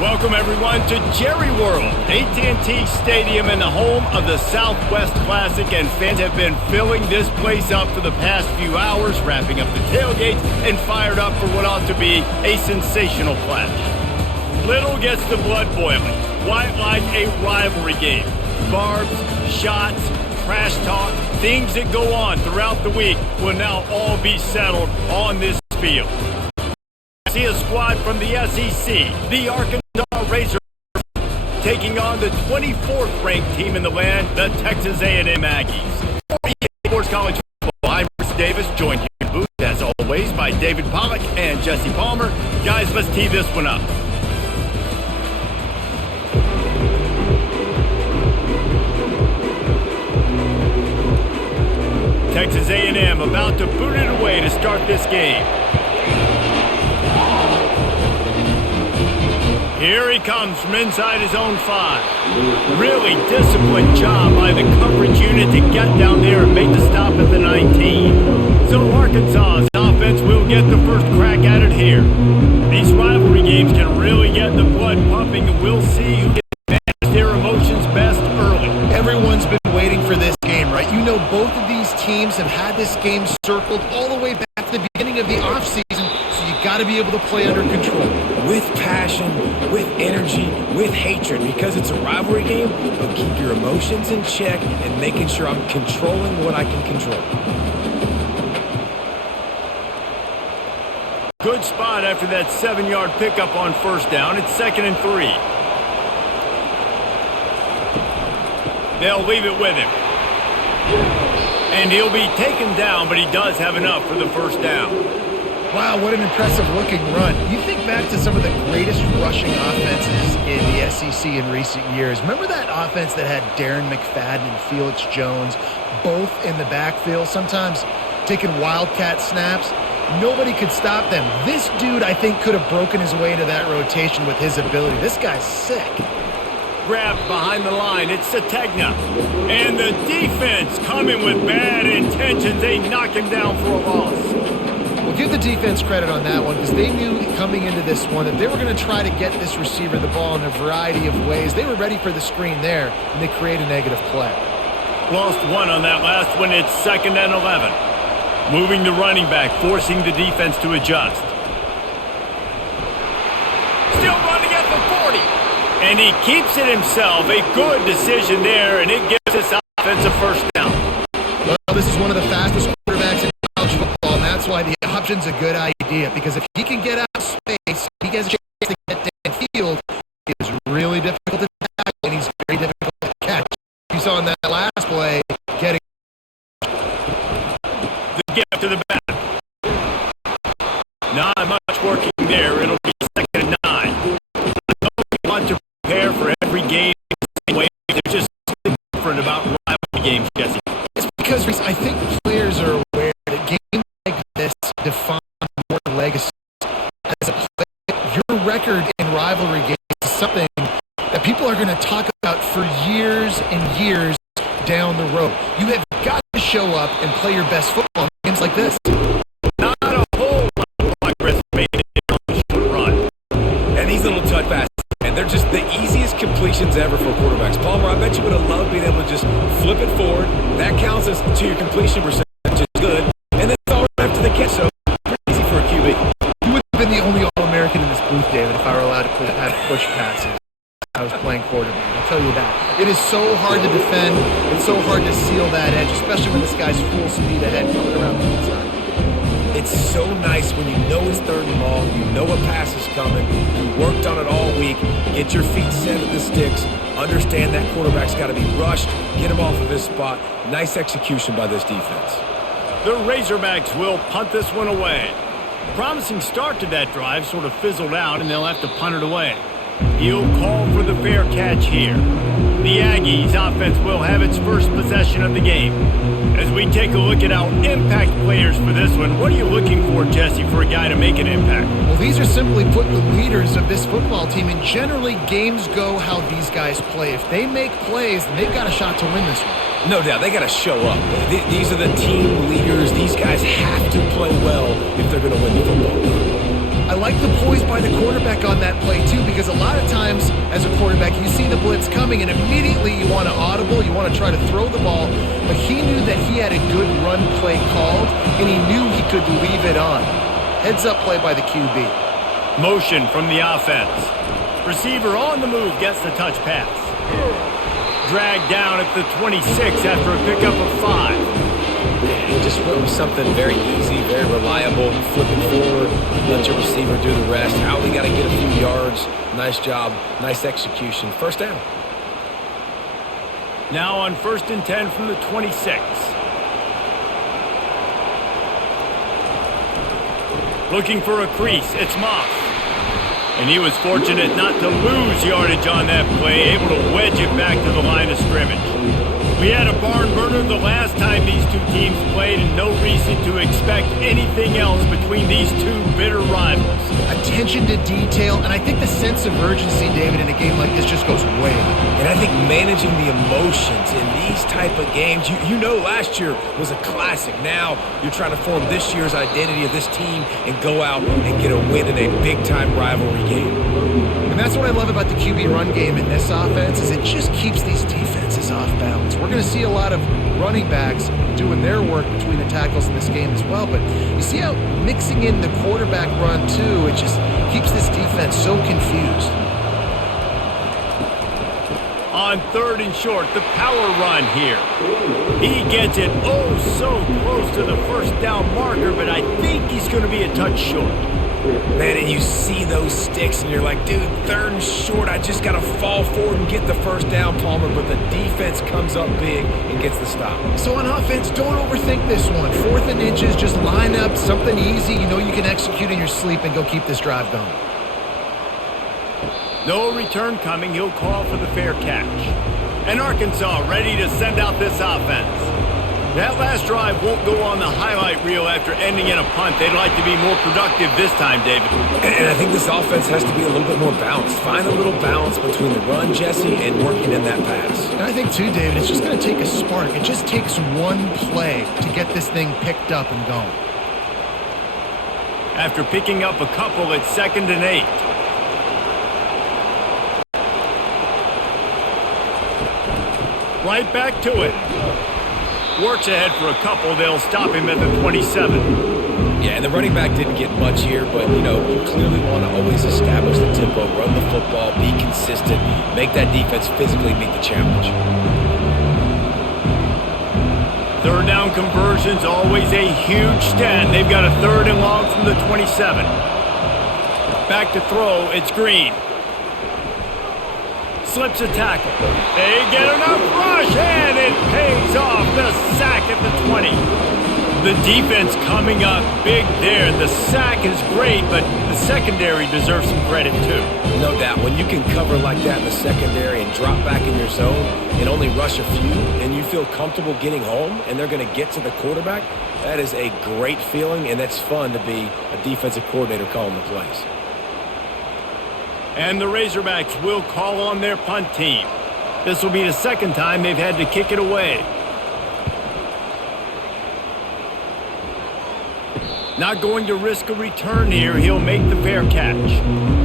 Welcome, everyone, to Jerry World, AT&T Stadium and the home of the Southwest Classic, and fans have been filling this place up for the past few hours, wrapping up the tailgates and fired up for what ought to be a sensational clash. Little gets the blood boiling, quite like a rivalry game. Barbs, shots, trash talk, things that go on throughout the week will now all be settled on this field. See a squad from the SEC, the Arkansas Razor, taking on the 24th ranked team in the land, the Texas A&M Aggies. Sports College Football, I'm Bruce Davis, joined here in booth, as always, by David Pollack and Jesse Palmer. Guys, let's tee this one up. Texas A&M about to boot it away to start this game. Here he comes from inside his own 5. Really disciplined job by the coverage unit to get down there and make the stop at the 19. So Arkansas's offense will get the first crack at it here. These rivalry games can really get the blood pumping, and we'll see who can manage their emotions best early. Everyone's been waiting for this game, right? You know, both of these teams have had this game circled all the way back to the beginning of the offseason, so you got to be able to play under control. With passion, with energy, with hatred, because it's a rivalry game, but keep your emotions in check and making sure I'm controlling what I can control. Good spot after that 7-yard pickup on first down. It's 2nd and 3. They'll leave it with him. And he'll be taken down, but he does have enough for the first down. Wow, what an impressive-looking run. You think back to some of the greatest rushing offenses in the SEC in recent years. Remember that offense that had Darren McFadden and Felix Jones both in the backfield, sometimes taking wildcat snaps? Nobody could stop them. This dude, I think, could have broken his way into that rotation with his ability. This guy's sick. Grabbed behind the line, it's Sategna. And the defense coming with bad intentions. They knock him down for a loss. Well, give the defense credit on that one, because they knew coming into this one that they were going to try to get this receiver the ball in a variety of ways. They were ready for the screen there, and they create a negative play. Lost one on that last one. It's 2nd and 11. Moving the running back, forcing the defense to adjust. Still running at the 40. And he keeps it himself. A good decision there, and it gives this offense a first down. Well, this is one of the fastest quarterbacks in college football, and that's why the option's a good idea, because if he can get out of space, he gets a chance to get downfield. It's really difficult to tackle, and he's very difficult to catch. You saw in that last play, getting the gift to the back. Not much working there. It'll be 2nd and 9. I don't want to prepare for every game the same way. There's just something different about rivalry games, Jesse. It's because I think players are aware that games like this define your legacy as a player. Your record in rivalry games is something that people are going to talk about for years and years down the road. You have got to show up and play your best football in games like this. Not a whole lot of progress made on the short run. And these little touch passes, and they're just the easiest completions ever for quarterbacks. Palmer, I bet you would have loved being able to just flip it forward. That counts as to your completion percentage, which is good. And then it's all right after the catch, so pretty easy for a QB. You would have been the only All-American in this booth, David, if I were allowed to have push passes. I was playing quarterback, I'll tell you that. It is so hard to defend. It's so hard to seal that edge, especially when this guy's full speed ahead coming around the inside. It's so nice when you know it's 3rd and long, you know a pass is coming, you worked on it all week, get your feet set at the sticks, understand that quarterback's got to be rushed, get him off of his spot. Nice execution by this defense. The Razorbacks will punt this one away. Promising start to that drive sort of fizzled out, and they'll have to punt it away. He'll call for the fair catch here. The Aggies offense will have its first possession of the game. As we take a look at our impact players for this one, what are you looking for, Jesse, for a guy to make an impact? Well, these are simply put the leaders of this football team, and generally games go how these guys play. If they make plays, then they've got a shot to win this one. No doubt, they got to show up. These are the team leaders. These guys have to play well if they're going to win the football game. I like like the poise by the quarterback on that play, too, because a lot of times as a quarterback, you see the blitz coming, and immediately you want to audible, you want to try to throw the ball, but he knew that he had a good run play called, and he knew he could leave it on. Heads-up play by the QB. Motion from the offense. Receiver on the move gets the touch pass. Dragged down at the 26 after a pickup of 5. He just went with something very easy, very reliable, flipping forward, let your receiver do the rest. Howley got to get a few yards. Nice job, nice execution. First down. Now on 1st and 10 from the 26. Looking for a crease, it's Moss. And he was fortunate not to lose yardage on that play, able to wedge it back to the line of scrimmage. We had a barn burner the last time these two teams played, and no reason to expect anything else between these two bitter rivals. Attention to detail, and I think the sense of urgency, David, in a game like this just goes way up. And I think managing the emotions in these type of games, you know last year was a classic. Now you're trying to form this year's identity of this team and go out and get a win in a big-time rivalry game. And that's what I love about the QB run game in this offense is it just keeps these defenses off balance. We're going to see a lot of running backs doing their work between the tackles in this game as well, but you see how mixing in the quarterback run too, it just keeps this defense so confused. On 3rd and short, the power run here. He gets it oh so close to the first down marker, but I think he's going to be a touch short. Man, and you see those sticks, and you're like, dude, 3rd and short, I just got to fall forward and get the first down, Palmer, but the defense comes up big and gets the stop. So on offense, don't overthink this one. 4th and inches, just line up something easy you know you can execute in your sleep and go keep this drive going. No return coming. He'll call for the fair catch. And Arkansas ready to send out this offense. That last drive won't go on the highlight reel after ending in a punt. They'd like to be more productive this time, David. And I think this offense has to be a little bit more balanced. Find a little balance between the run, Jesse, and working in that pass. And I think, too, David, it's just going to take a spark. It just takes one play to get this thing picked up and going. After picking up a couple, it's 2nd and 8. Right back to it. Works ahead for a couple. They'll stop him at the 27. Yeah, and the running back didn't get much here, but, you know, you clearly want to always establish the tempo, run the football, be consistent, make that defense physically meet the challenge. 3rd down conversion's always a huge stat. They've got a 3rd and long from the 27. Back to throw. It's Green. Slips a tackle. They get enough rush, and it pays off. The sack at the 20. The defense coming up big there. The sack is great, but the secondary deserves some credit too. No doubt. When you can cover like that in the secondary and drop back in your zone and only rush a few, and you feel comfortable getting home, and they're going to get to the quarterback, that is a great feeling, and that's fun to be a defensive coordinator calling the plays. And the Razorbacks will call on their punt team. This will be the 2nd time they've had to kick it away. Not going to risk a return here. He'll make the fair catch.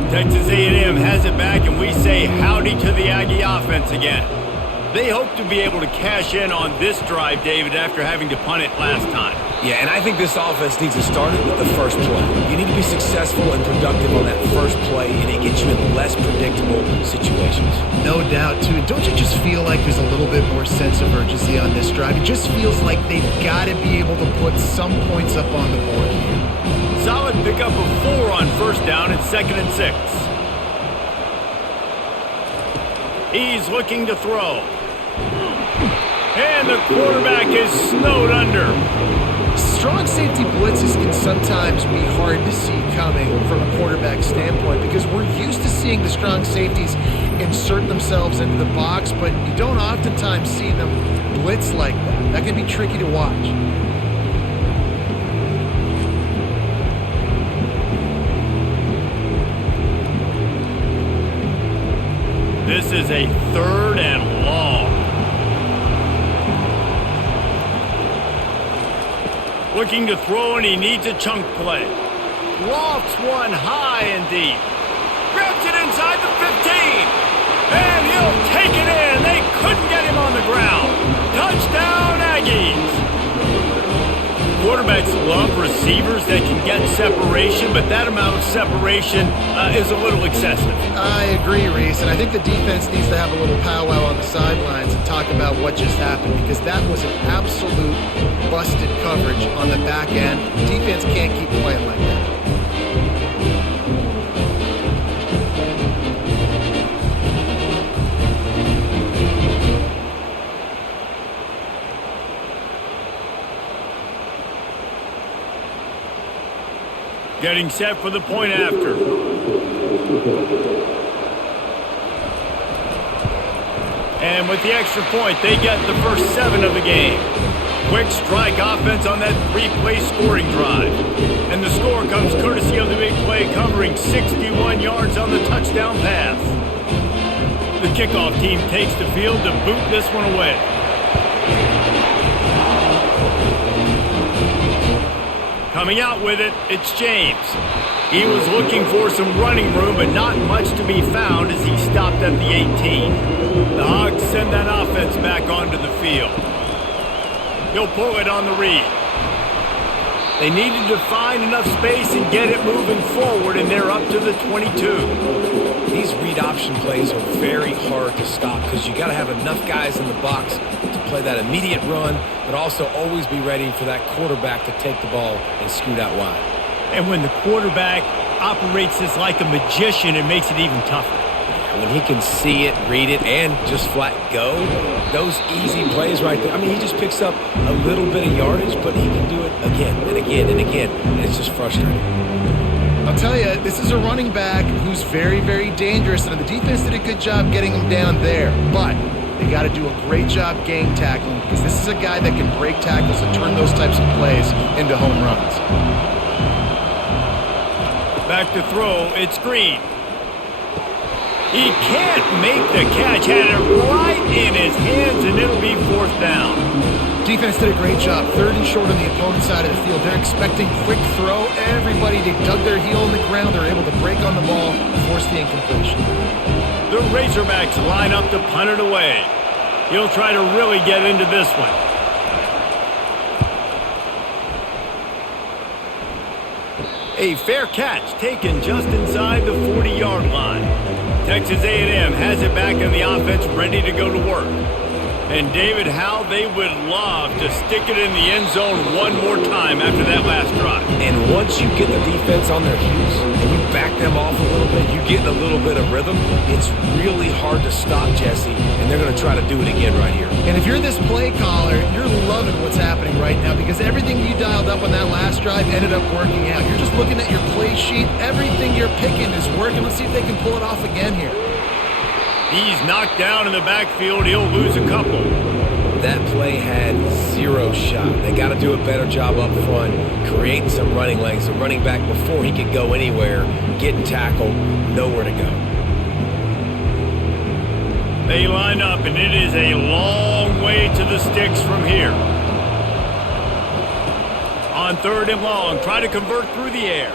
Texas A&M has it back, and we say howdy to the Aggie offense again. They hope to be able to cash in on this drive, David, after having to punt it last time. Yeah, and I think this offense needs to start it with the first play. You need to be successful and productive on that first play, and it gets you in less predictable situations. No doubt, too. Don't you just feel like there's a little bit more sense of urgency on this drive? It just feels like they've got to be able to put some points up on the board here. Solid pickup of 4 on 1st down and 2nd and 6. He's looking to throw. And the quarterback is snowed under. Strong safety blitzes can sometimes be hard to see coming from a quarterback standpoint because we're used to seeing the strong safeties insert themselves into the box, but you don't oftentimes see them blitz like that. That can be tricky to watch. This is a 3rd and long. Looking to throw, and he needs a chunk play. lofts one high and deep. Grabs it inside the 15. And he'll take it in. They couldn't get him on the ground. Touchdown, Aggies. Quarterbacks love receivers that can get separation, but that amount of separation is a little excessive. I agree, Reese, and I think the defense needs to have a little powwow on the sidelines and talk about what just happened, because that was an absolute busted coverage on the back end. Defense can't keep playing like that. Getting set for the point after. And with the extra point, they get the first 7 of the game. Quick strike offense on that 3-play scoring drive. And the score comes courtesy of the big play, covering 61 yards on the touchdown pass. The kickoff team takes the field to boot this one away. Coming out with it, it's James. He was looking for some running room, but not much to be found as he stopped at the 18. The Hogs send that offense back onto the field. He'll pull it on the read. They needed to find enough space and get it moving forward, and they're up to the 22. These read option plays are very hard to stop because you got to have enough guys in the box to play that immediate run, but also always be ready for that quarterback to take the ball and scoot out wide. And when the quarterback operates this like a magician, it makes it even tougher. When he can see it, read it, and just flat go, those easy plays right there. I mean, he just picks up a little bit of yardage, but he can do it again and again and again, and it's just frustrating. I'll tell you, this is a running back who's very, very dangerous, and the defense did a good job getting him down there. But they got to do a great job game tackling, because this is a guy that can break tackles and turn those types of plays into home runs. Back to throw, it's Green. He can't make the catch, had it right in his hands, and it'll be 4th down. Defense did a great job. 3rd and short on the opponent's side of the field. They're expecting quick throw. Everybody, they dug their heel in the ground. They're able to break on the ball, force the incompletion. The Razorbacks line up to punt it away. He'll try to really get into this one. A fair catch taken just inside the 40-yard line. Texas A&M has it back in the offense, ready to go to work. And David, how they would love to stick it in the end zone one more time after that last drive. And once you get the defense on their heels and you back them off a little bit, you get a little bit of rhythm, it's really hard to stop, Jesse, and they're going to try to do it again right here. And if you're this play caller, you're loving what's happening right now, because everything you dialed up on that last drive ended up working out. You're just looking at your play sheet. Everything you're picking is working. Let's see if they can pull it off again here. He's knocked down in the backfield. He'll lose a couple. That play had 0 shot. They got to do a better job up front, creating some running lanes. The running back, before he could go anywhere, getting tackled, nowhere to go. They line up, and it is a long way to the sticks from here. On 3rd and long, try to convert through the air.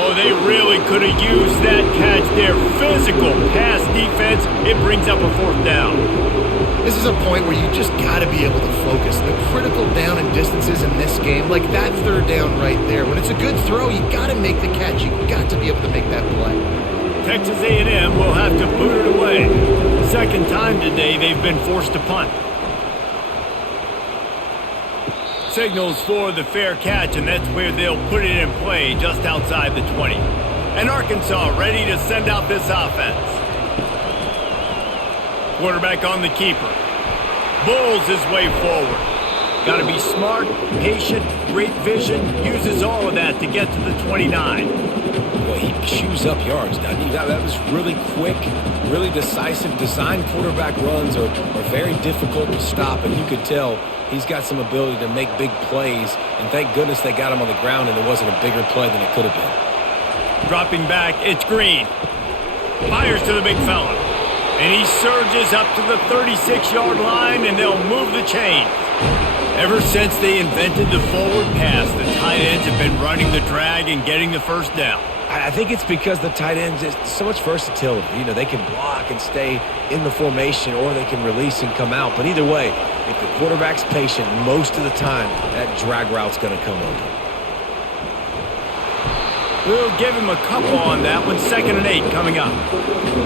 Oh, they really could have used that catch there. Physical pass defense. It brings up a 4th down. This is a point where you just got to be able to focus. The critical down and distances in this game, like that 3rd down right there. When it's a good throw, you got to make the catch. You got to be able to make that play. Texas A&M will have to boot it away. 2nd time today they've been forced to punt. Signals for the fair catch, and that's where they'll put it in play, just outside the 20. And Arkansas ready to send out this offense. Quarterback on the keeper. Bulls his way forward. Got to be smart, patient, great vision. Uses all of that to get to the 29. Boy, he chews up yards, doesn't he? That was really quick, really decisive. Design quarterback runs are very difficult to stop, and you could tell he's got some ability to make big plays, and thank goodness they got him on the ground and there wasn't a bigger play than it could have been. Dropping back, it's Green. Fires to the big fella. And he surges up to the 36-yard line, and they'll move the chains. Ever since they invented the forward pass, the tight ends have been running the drag and getting the first down. I think it's because the tight ends is so much versatility. You know, they can block and stay in the formation, or they can release and come out. But either way, if the quarterback's patient, most of the time, that drag route's going to come open. We'll give him a couple on that one. 2nd and 8 coming up.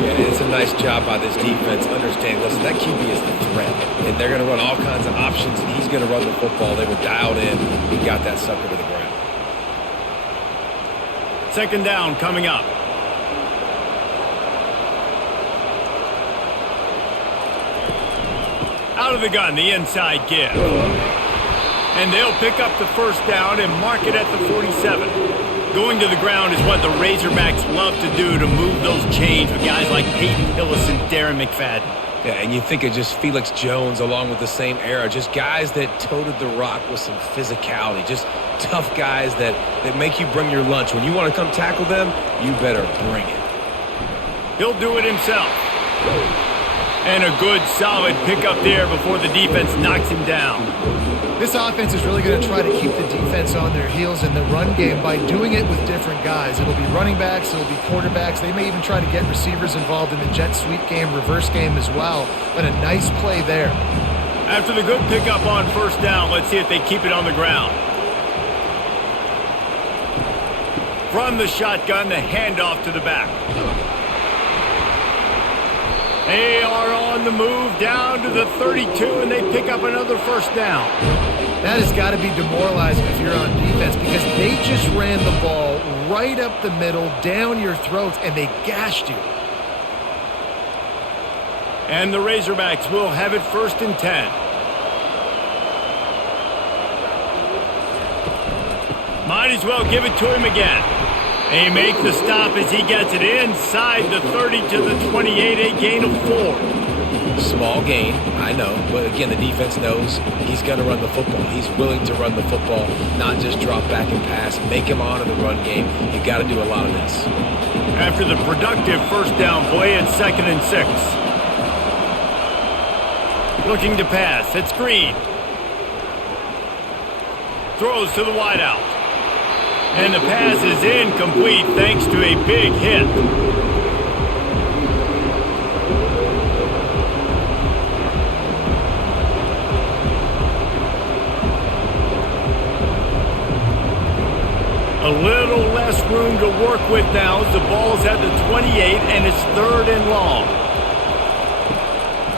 Yeah, it's a nice job by this defense. Understand, listen, that QB is the threat. And they're going to run all kinds of options, and he's going to run the football. They were dialed in. He got that sucker to the ground. 2nd down coming up. Out of the gun, the inside give. And they'll pick up the first down and mark it at the 47. Going to the ground is what the Razorbacks love to do, to move those chains with guys like Peyton Hillis and Darren McFadden. Yeah, and you think of just Felix Jones along with the same era, just guys that toted the rock with some physicality, just tough guys that make you bring your lunch. When you want to come tackle them, you better bring it. He'll do it himself. And a good, solid pickup there before the defense knocks him down. This offense is really going to try to keep the defense on their heels in the run game by doing it with different guys. It'll be running backs, it'll be quarterbacks. They may even try to get receivers involved in the jet sweep game, reverse game as well. But a nice play there. After the good pickup on first down, let's see if they keep it on the ground. From the shotgun, the handoff to the back. They are on the move down to the 32, and they pick up another first down. That has got to be demoralizing if you're on defense, because they just ran the ball right up the middle, down your throats, and they gashed you. And the Razorbacks will have it 1st and 10. Might as well give it to him again. They make the stop as he gets it inside the 30 to the 28, a gain of 4. Small gain, I know, but again, the defense knows he's going to run the football. He's willing to run the football, not just drop back and pass, make him honor the run game. You got to do a lot of this. After the productive first down play, it's 2nd and 6. Looking to pass, it's Green. Throws to the wideout. And the pass is incomplete thanks to a big hit. A little less room to work with now as the ball's at the 28 and it's 3rd and long.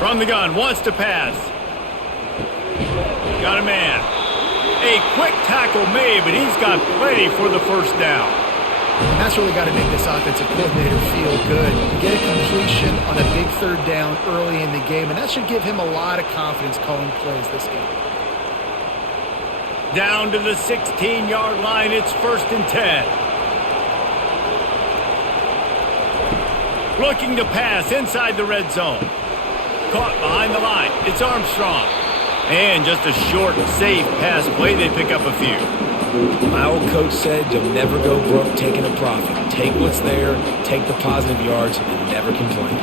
From the gun, wants to pass. Got a man. A quick tackle made, but he's got plenty for the first down. And that's really got to make this offensive coordinator feel good. You get a completion on a big 3rd down early in the game, and that should give him a lot of confidence calling plays this game. Down to the 16-yard line, it's 1st and 10. Looking to pass inside the red zone. Caught behind the line, it's Armstrong. And just a short, safe pass play, they pick up a few. My old coach said you'll never go broke taking a profit. Take what's there, take the positive yards, and never complain.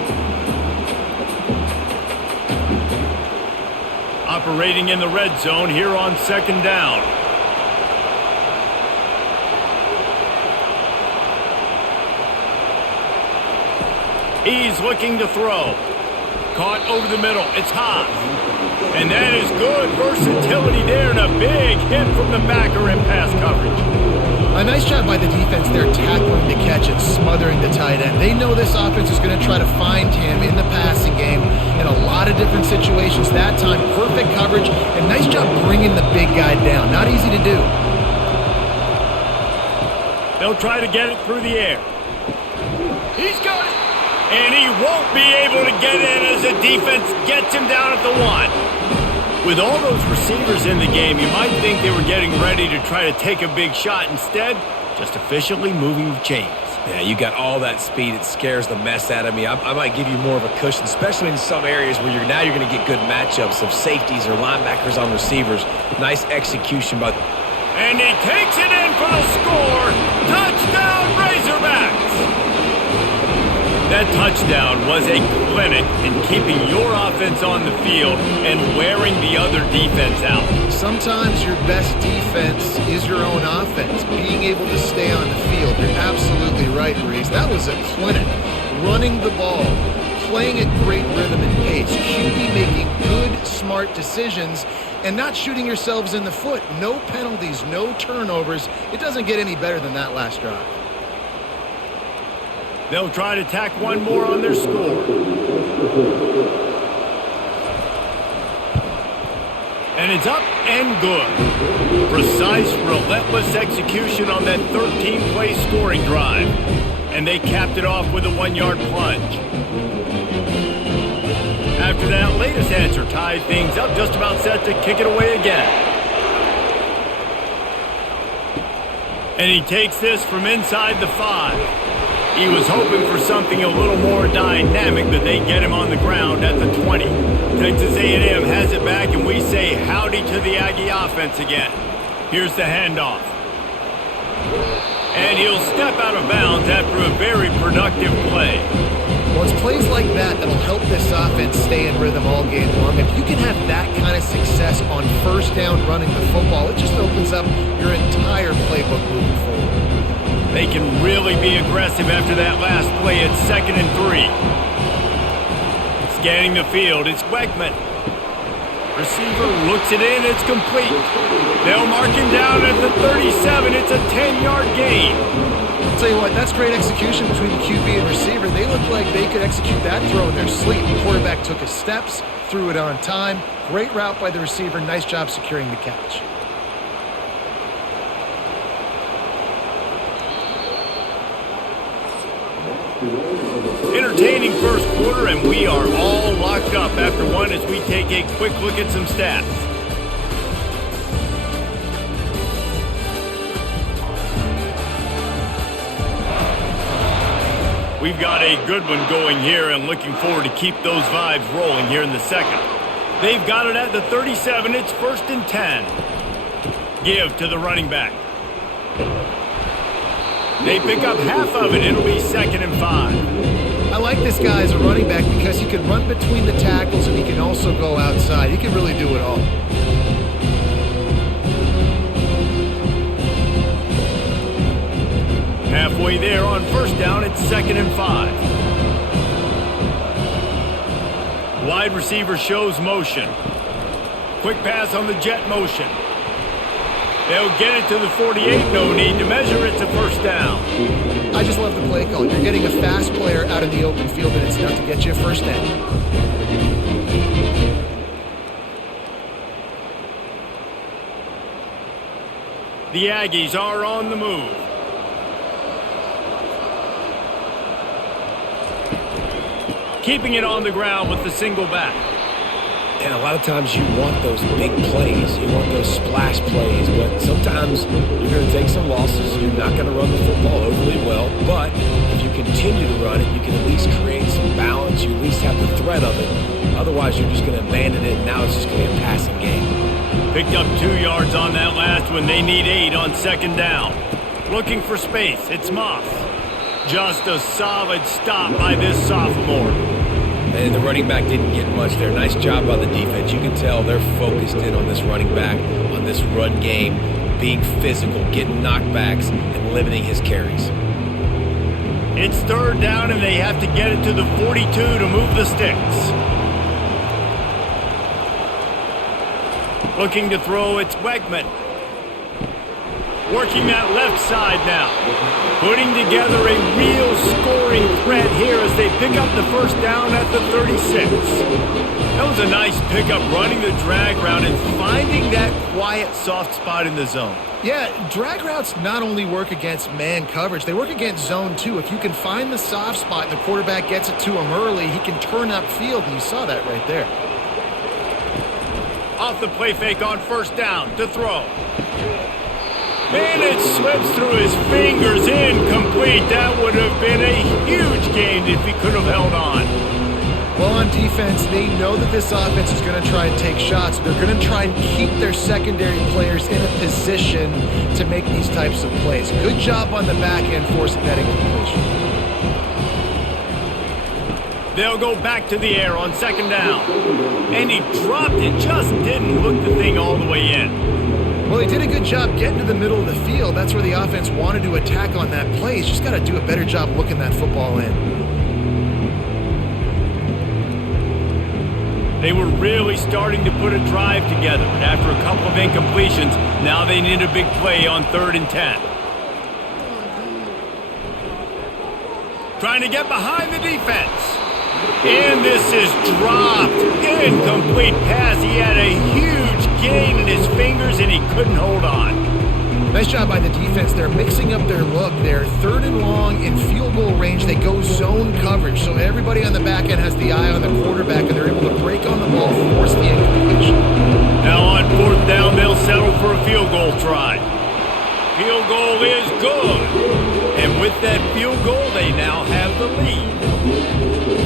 Operating in the red zone here on 2nd down. He's looking to throw. Caught over the middle, it's Haas. And that is good versatility there, and a big hit from the backer in pass coverage. A nice job by the defense there, tackling the catch and smothering the tight end. They know this offense is going to try to find him in the passing game in a lot of different situations. That time, perfect coverage, and nice job bringing the big guy down. Not easy to do. They'll try to get it through the air. He's got it. And he won't be able to get in as the defense gets him down at the 1. With all those receivers in the game, you might think they were getting ready to try to take a big shot. Instead, just efficiently moving the chains. Yeah, you got all that speed. It scares the mess out of me. I might give you more of a cushion, especially in some areas where you're going to get good matchups of safeties or linebackers on receivers. Nice execution by... And he takes it in for the score. Touchdown, Razorbacks! That touchdown was a clinic in keeping your offense on the field and wearing the other defense out. Sometimes your best defense is your own offense, being able to stay on the field. You're absolutely right, Reese. That was a clinic. Running the ball, playing at great rhythm and pace, QB making good, smart decisions, and not shooting yourselves in the foot. No penalties, no turnovers. It doesn't get any better than that last drive. They'll try to tack one more on their score. And it's up and good. Precise, relentless execution on that 13-play scoring drive. And they capped it off with a 1-yard plunge. After that latest answer tied things up, just about set to kick it away again. And he takes this from inside the 5. He was hoping for something a little more dynamic, but they get him on the ground at the 20. Texas A&M has it back, and we say howdy to the Aggie offense again. Here's the handoff. And he'll step out of bounds after a very productive play. Well, it's plays like that that'll help this offense stay in rhythm all game long. If you can have that kind of success on first down running the football, it just opens up your entire playbook moving forward. They can really be aggressive after that last play at 2nd and 3. Scanning the field, it's Wegman. Receiver looks it in, it's complete. They'll mark him down at the 37. It's a 10-yard gain. I'll tell you what, that's great execution between the QB and receiver. They look like they could execute that throw in their sleep. The quarterback took his steps, threw it on time. Great route by the receiver. Nice job securing the catch. Entertaining first quarter, and we are all locked up after one as we take a quick look at some stats. We've got a good one going here and looking forward to keep those vibes rolling here in the second. They've got it at the 37. It's 1st and 10. Give to the running back. They pick up half of it. It'll be 2nd and 5. I like this guy as a running back because he can run between the tackles and he can also go outside. He can really do it all. Halfway there on first down, it's 2nd and 5. Wide receiver shows motion. Quick pass on the jet motion. They'll get it to the 48. No need to measure. It's a first down. I just love the play call. You're getting a fast player out in the open field, and it's enough to get you a first down. The Aggies are on the move. Keeping it on the ground with the single back. And a lot of times you want those big plays. You want those splash plays. But sometimes you're going to take some losses. You're not going to run the football overly well. But if you continue to run it, you can at least create some balance. You at least have the threat of it. Otherwise, you're just going to abandon it, and now it's just going to be a passing game. Picked up 2 yards on that last one. They need 8 on second down. Looking for space. It's Moss. Just a solid stop by this sophomore. And the running back didn't get much there. Nice job by the defense. You can tell they're focused in on this running back, on this run game, being physical, getting knockbacks, and limiting his carries. It's 3rd down, and they have to get it to the 42 to move the sticks. Looking to throw, it's Wegman. Working that left side now. Putting together a real scoring threat here as they pick up the first down at the 36. That was a nice pickup, running the drag route and finding that quiet, soft spot in the zone. Yeah, drag routes not only work against man coverage, they work against zone too. If you can find the soft spot and the quarterback gets it to him early, he can turn upfield, and you saw that right there. Off the play fake on first down to throw. And it slips through his fingers, incomplete. That would have been a huge gain if he could have held on. Well, on defense, they know that this offense is going to try and take shots. They're going to try and keep their secondary players in a position to make these types of plays. Good job on the back end forcing that incompletion. They'll go back to the air on second down. And he dropped it, just didn't look the thing all the way in. Well, he did a good job getting to the middle of the field. That's where the offense wanted to attack on that play. He's just got to do a better job looking that football in. They were really starting to put a drive together. After a couple of incompletions, now they need a big play on 3rd and 10. Trying to get behind the defense. And this is dropped. Incomplete pass. He had a huge gain in his fingers, and he couldn't hold on. Nice job by the defense. They're mixing up their look. They're 3rd and long in field goal range. They go zone coverage, so everybody on the back end has the eye on the quarterback, and they're able to break on the ball, force the incompletion. Now on 4th down, they'll settle for a field goal try. Field goal is good. And with that field goal, they now have the lead.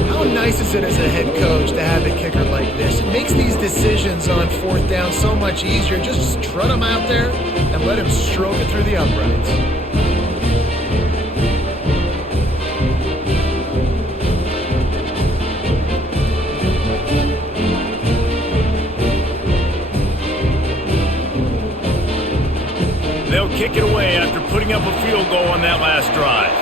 How nice is it as a head coach to have a kicker like this? It makes these decisions on 4th down so much easier. Just trot him out there and let him stroke it through the uprights. They'll kick it away after putting up a field goal on that last drive.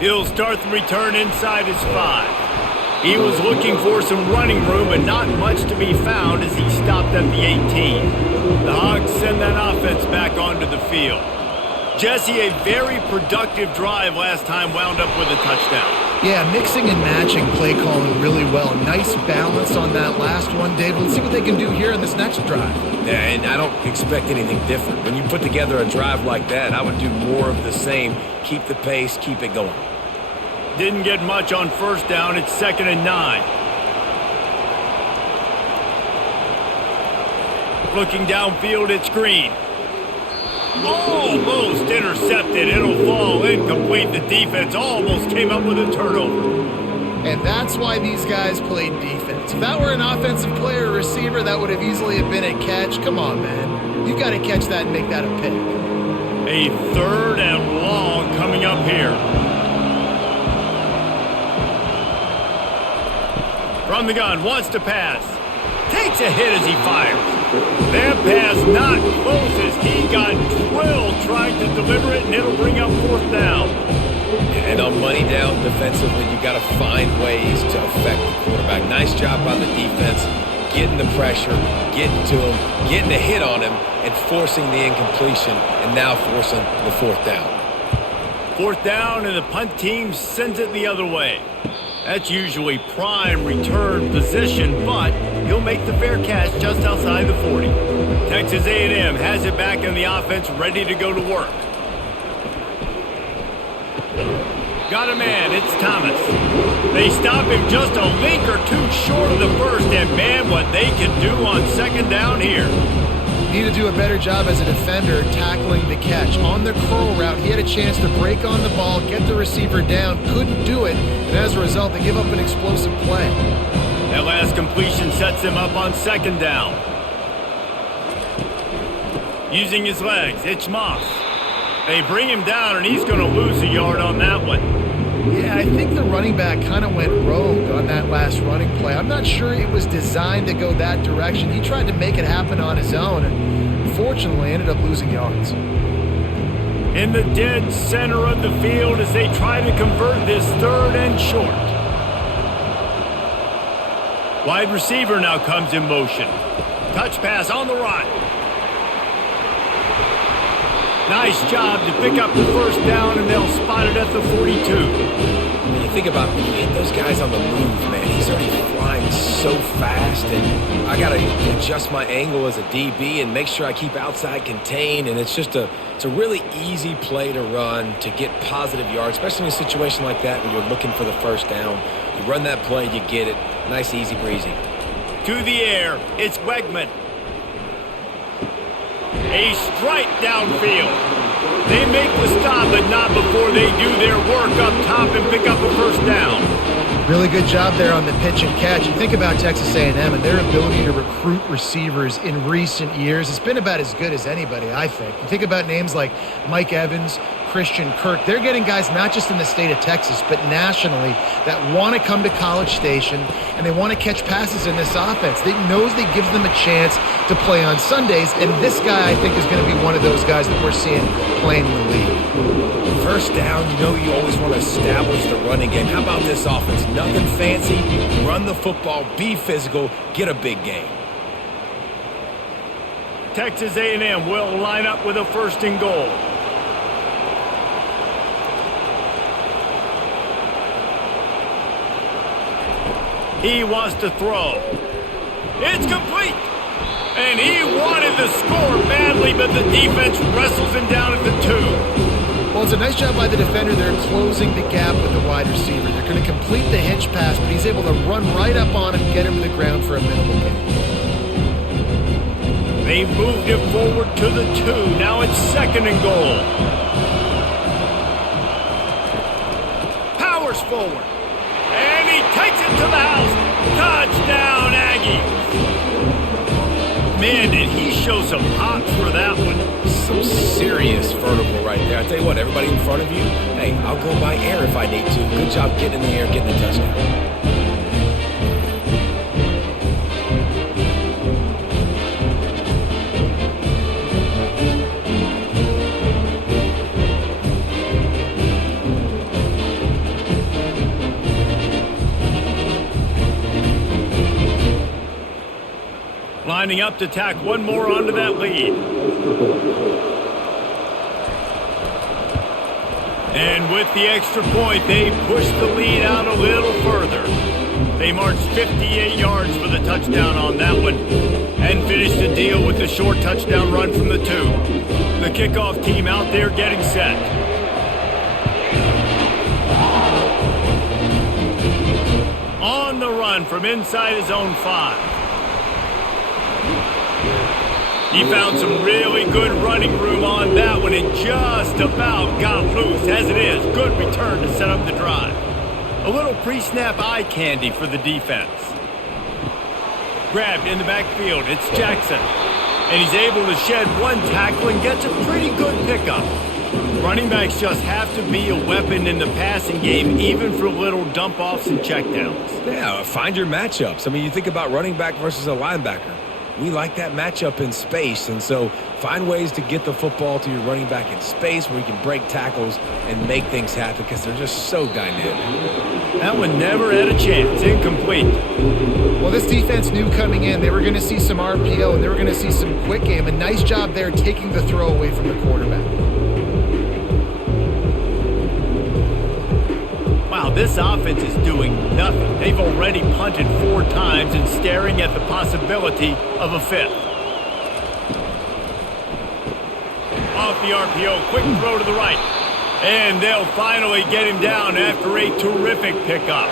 He'll start the return inside his 5. He was looking for some running room, but not much to be found as he stopped at the 18. The Hogs send that offense back onto the field. Jesse, a very productive drive last time wound up with a touchdown. Yeah, mixing and matching play calling really well. Nice balance on that last one, Dave. Let's see what they can do here in this next drive. Yeah, and I don't expect anything different. When you put together a drive like that, I would do more of the same. Keep the pace, keep it going. Didn't get much on 1st down. It's 2nd and 9. Looking downfield, it's Green. Almost intercepted. It'll fall incomplete. The defense almost came up with a turnover. And that's why these guys played defense. If that were an offensive player or receiver, that would have easily have been a catch. Come on, man. You've got to catch that and make that a pick. A 3rd and long coming up here. From the gun, wants to pass. Takes a hit as he fires. That pass not close as he got drilled trying to deliver it, and it'll bring up 4th down. And on money down defensively, you got to find ways to affect the quarterback. Nice job by the defense, getting the pressure, getting to him, getting a hit on him, and forcing the incompletion, and now forcing the 4th down. 4th down, and the punt team sends it the other way. That's usually prime return position, but he'll make the fair catch just outside the 40. Texas A&M has it back in the offense, ready to go to work. Got a man, it's Thomas. They stop him just a link or two short of the first, and man, what they can do on 2nd down here. Need to do a better job as a defender tackling the catch. On the curl route, he had a chance to break on the ball, get the receiver down, couldn't do it, and as a result, they give up an explosive play. That last completion sets him up on 2nd down. Using his legs, it's Moss. They bring him down, and he's going to lose a yard on that one. Yeah, I think the running back kind of went rogue on that last running play. I'm not sure it was designed to go that direction. He tried to make it happen on his own, and unfortunately ended up losing yards. In the dead center of the field as they try to convert this 3rd and short. Wide receiver now comes in motion. Touch pass on the run. Nice job to pick up the 1st down, and they'll spot it at the 42. When you think about when you hit those guys on the move, man, he's already flying so fast, and I got to adjust my angle as a DB and make sure I keep outside contained, and it's a really easy play to run to get positive yards, especially in a situation like that when you're looking for the 1st down. You run that play, you get it. Nice, easy breezy. To the air, it's Wegman. A strike downfield. They make the stop, but not before they do their work up top and pick up a 1st down. Really good job there on the pitch and catch. You think about Texas A&M and their ability to recruit receivers in recent years. It's been about as good as anybody, I think. You think about names like Mike Evans, Christian Kirk. They're getting guys not just in the state of Texas, but nationally that want to come to College Station and they want to catch passes in this offense. They knows they gives them a chance to play on Sundays, and this guy, I think, is going to be one of those guys that we're seeing playing in the league. First down, you always want to establish the running game. How about this offense? Nothing fancy. Run the football, be physical, get a big game. Texas A&M will line up with a 1st and goal. He wants to throw. It's complete. And he wanted the score badly, but the defense wrestles him down at the 2. Well, it's a nice job by the defender. They're closing the gap with the wide receiver. They're going to complete the hitch pass, but he's able to run right up on him, get him to the ground for a minimal gain. They've moved it forward to the 2. Now it's 2nd and goal. Powers forward. And he takes it to the house. Touchdown, Aggies. Man, did he show some hops for that one. Some serious vertical right there. I tell you what, everybody in front of you, hey, I'll go by air if I need to. Good job getting in the air, getting the touchdown. Lining up to tack one more onto that lead. And with the extra point, they push the lead out a little further. They marched 58 yards for the touchdown on that one and finished the deal with the short touchdown run from the 2. The kickoff team out there getting set. On the run from inside his own 5. He found some really good running room on that one and just about got loose. As it is, good return to set up the drive. A little pre-snap eye candy for the defense. Grabbed in the backfield, it's Jackson. And he's able to shed one tackle and gets a pretty good pickup. Running backs just have to be a weapon in the passing game, even for little dump-offs and checkdowns. Yeah, find your matchups. I mean, you think about running back versus a linebacker. We like that matchup in space, and so find ways to get the football to your running back in space where you can break tackles and make things happen because they're just so dynamic. That one never had a chance. Incomplete. Well, this defense knew coming in they were going to see some RPO and they were going to see some quick game. A nice job there taking the throw away from the quarterback. Wow, this offense is doing nothing. They've already punted 4 times and staring at the possibility of a 5th. Off the RPO, quick throw to the right. And they'll finally get him down after a terrific pickup.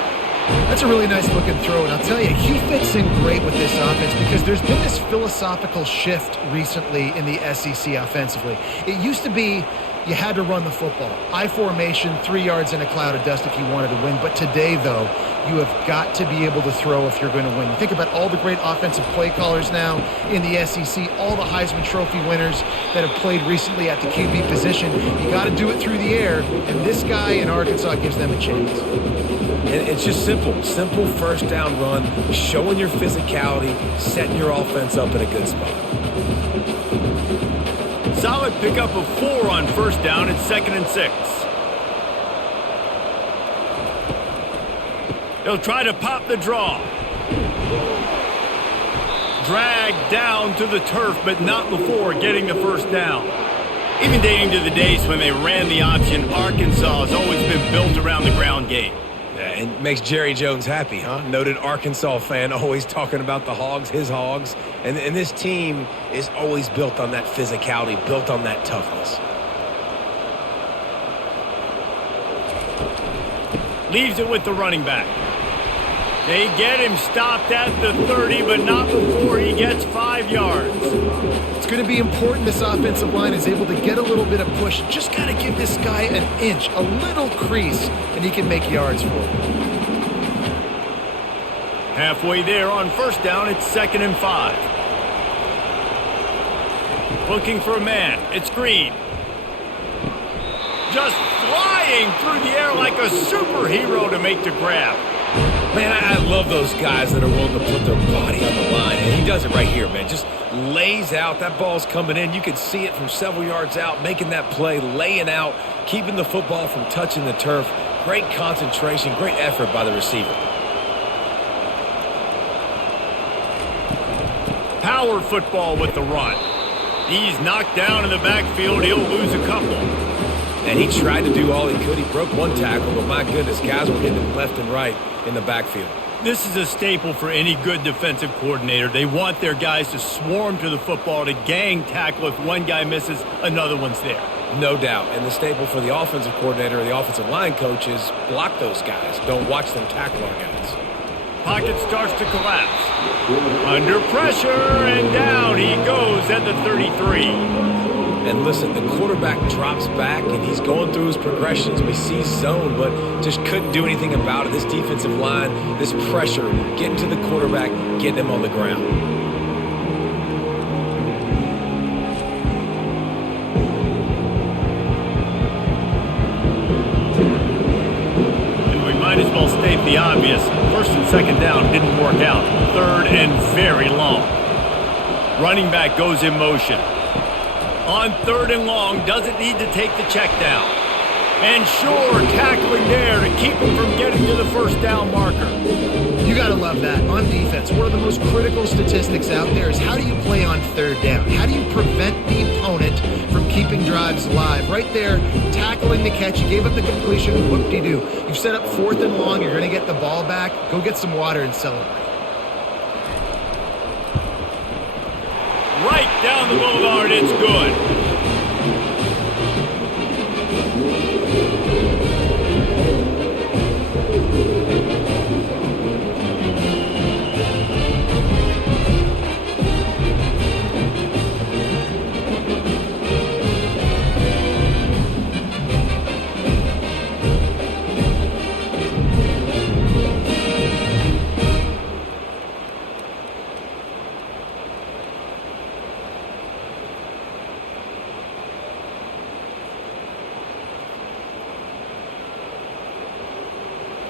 That's a really nice looking throw, and I'll tell you, he fits in great with this offense because there's been this philosophical shift recently in the SEC offensively. It used to be you had to run the football. I formation, 3 yards in a cloud of dust if you wanted to win. But today, though, you have got to be able to throw if you're going to win. You think about all the great offensive play callers now in the SEC, all the Heisman Trophy winners that have played recently at the QB position. You got to do it through the air, and this guy in Arkansas gives them a chance. And it's just simple. Simple first down run, showing your physicality, setting your offense up in a good spot. Solid pickup of 4 on first down. It's 2nd and 6. They'll try to pop the draw. Dragged down to the turf, but not before getting the first down. Even dating to the days when they ran the option, Arkansas has always been built around the ground game. Yeah, and makes Jerry Jones happy, huh? Noted Arkansas fan, always talking about the Hogs, his Hogs. And this team is always built on that physicality, built on that toughness. Leaves it with the running back. They get him stopped at the 30, but not before he gets 5 yards. It's going to be important this offensive line is able to get a little bit of push. Just got to give this guy an inch, a little crease, and he can make yards for him. Halfway there on first down, it's 2nd and 5. Looking for a man. It's Green. just flying through the air like a superhero to make the grab. Man, I love those guys that are willing to put their body on the line, and he does it right here, man. Just lays out. That ball's coming in. You can see it from several yards out, making that play, laying out, keeping the football from touching the turf. Great concentration, great effort by the receiver. Power football with the run. He's knocked down in the backfield. He'll lose a couple. And he tried to do all he could. He broke one tackle, but my goodness, guys were hitting him left and right in the backfield. This is a staple for any good defensive coordinator. They want their guys to swarm to the football, to gang tackle. If one guy misses, another one's there. No doubt. And the staple for the offensive coordinator or the offensive line coach is block those guys. Don't watch them tackle our guys. Pocket starts to collapse. Under pressure, and down he goes at the 33. And listen, the quarterback drops back, and he's going through his progressions. We see zone, but just couldn't do anything about it. This defensive line, this pressure, getting to the quarterback, getting him on the ground. And we might as well state the obvious. First and second down didn't work out. Third and very long. Running back goes in motion. On third and long, doesn't need to take the check down. And sure, tackling there to keep him from getting to the first down marker. You got to love that. On defense, one of the most critical statistics out there is how do you play on third down? How do you prevent the opponent from keeping drives alive? Right there, tackling the catch. You gave up the completion. Whoop-de-doo. You've set up fourth and long. You're going to get the ball back. Go get some water and celebrate. Right down the boulevard, it's good.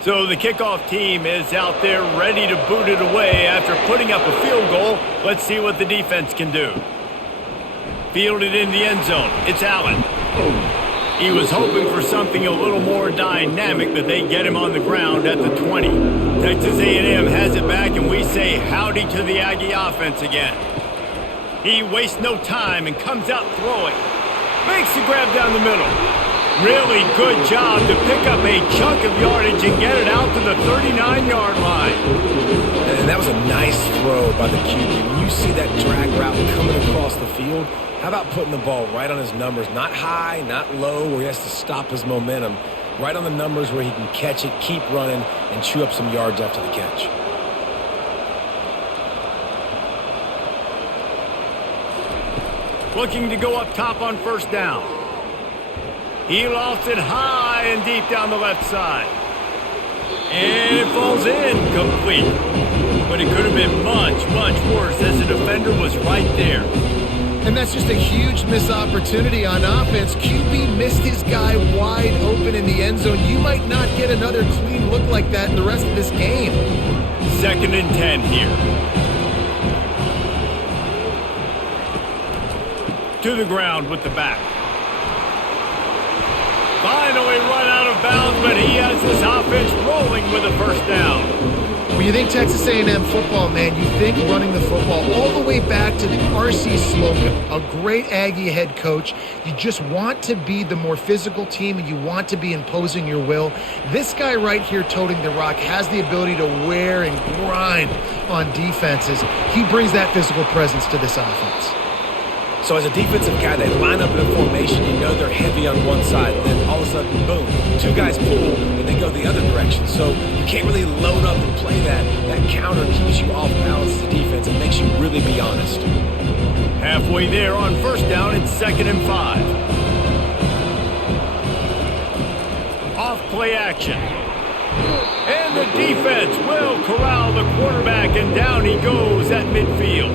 So the kickoff team is out there ready to boot it away after putting up a field goal. Let's see what the defense can do. Fielded in the end zone. It's Allen. He was hoping for something a little more dynamic, but they get him on the ground at the 20. Texas A&M has it back, and we say howdy to the Aggie offense again. He wastes no time and comes out throwing. Makes the grab down the middle. Really good job to pick up a chunk of yardage and get it out to the 39-yard line. And that was a nice throw by the QB. When you see that drag route coming across the field, how about putting the ball right on his numbers? Not high, not low, where he has to stop his momentum. Right on the numbers where he can catch it, keep running, and chew up some yards after the catch. Looking to go up top on first down. He lofts it high and deep down the left side. And it falls in complete. But it could have been much, much worse as the defender was right there. And that's just a huge missed opportunity on offense. QB missed his guy wide open in the end zone. You might not get another clean look like that in the rest of this game. 2nd and 10 here. To the ground with the back. Finally run out of bounds, but he has this offense rolling with a first down. When you think Texas A&M football, man, you think running the football all the way back to the R.C. Slocum, a great Aggie head coach. You just want to be the more physical team, and you want to be imposing your will. This guy right here toting the rock has the ability to wear and grind on defenses. He brings that physical presence to this offense. So as a defensive guy, they line up in a formation. You know they're heavy on one side. Then all of a sudden, boom, two guys pull, and they go the other direction. So you can't really load up and play that. That counter keeps you off balance as a defense and makes you really be honest. Halfway there on first down, it's 2nd and 5. Off play action. And the defense will corral the quarterback, and down he goes at midfield.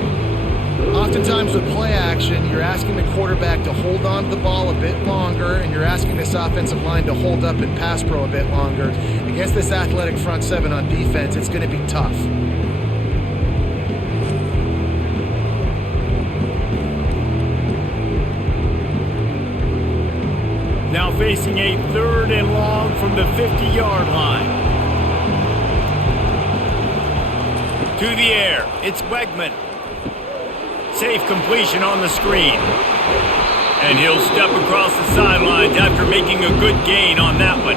Oftentimes with play action, you're asking the quarterback to hold on to the ball a bit longer, and you're asking this offensive line to hold up in pass pro a bit longer. Against this athletic front seven on defense, it's going to be tough. Now facing a 3rd and long from the 50-yard line. To the air, it's Wegman. Safe completion on the screen. And he'll step across the sidelines after making a good gain on that one.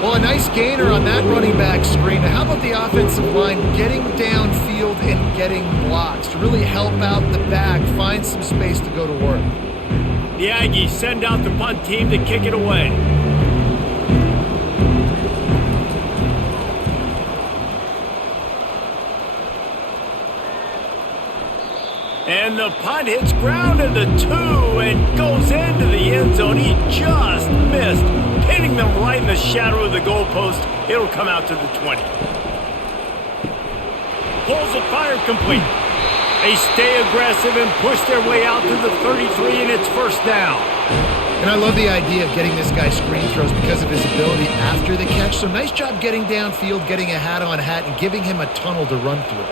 Well, a nice gainer on that running back screen. Now, how about the offensive line getting downfield and getting blocks to really help out the back, find some space to go to work? The Aggies send out the punt team to kick it away. And the punt hits ground in the 2 and goes into the end zone. He just missed, hitting them right in the shadow of the goalpost. It'll come out to the 20. Pulls it, fired complete. They stay aggressive and push their way out to the 33, and it's first down. And I love the idea of getting this guy screen throws because of his ability after the catch. So nice job getting downfield, getting a hat-on-hat, and giving him a tunnel to run through.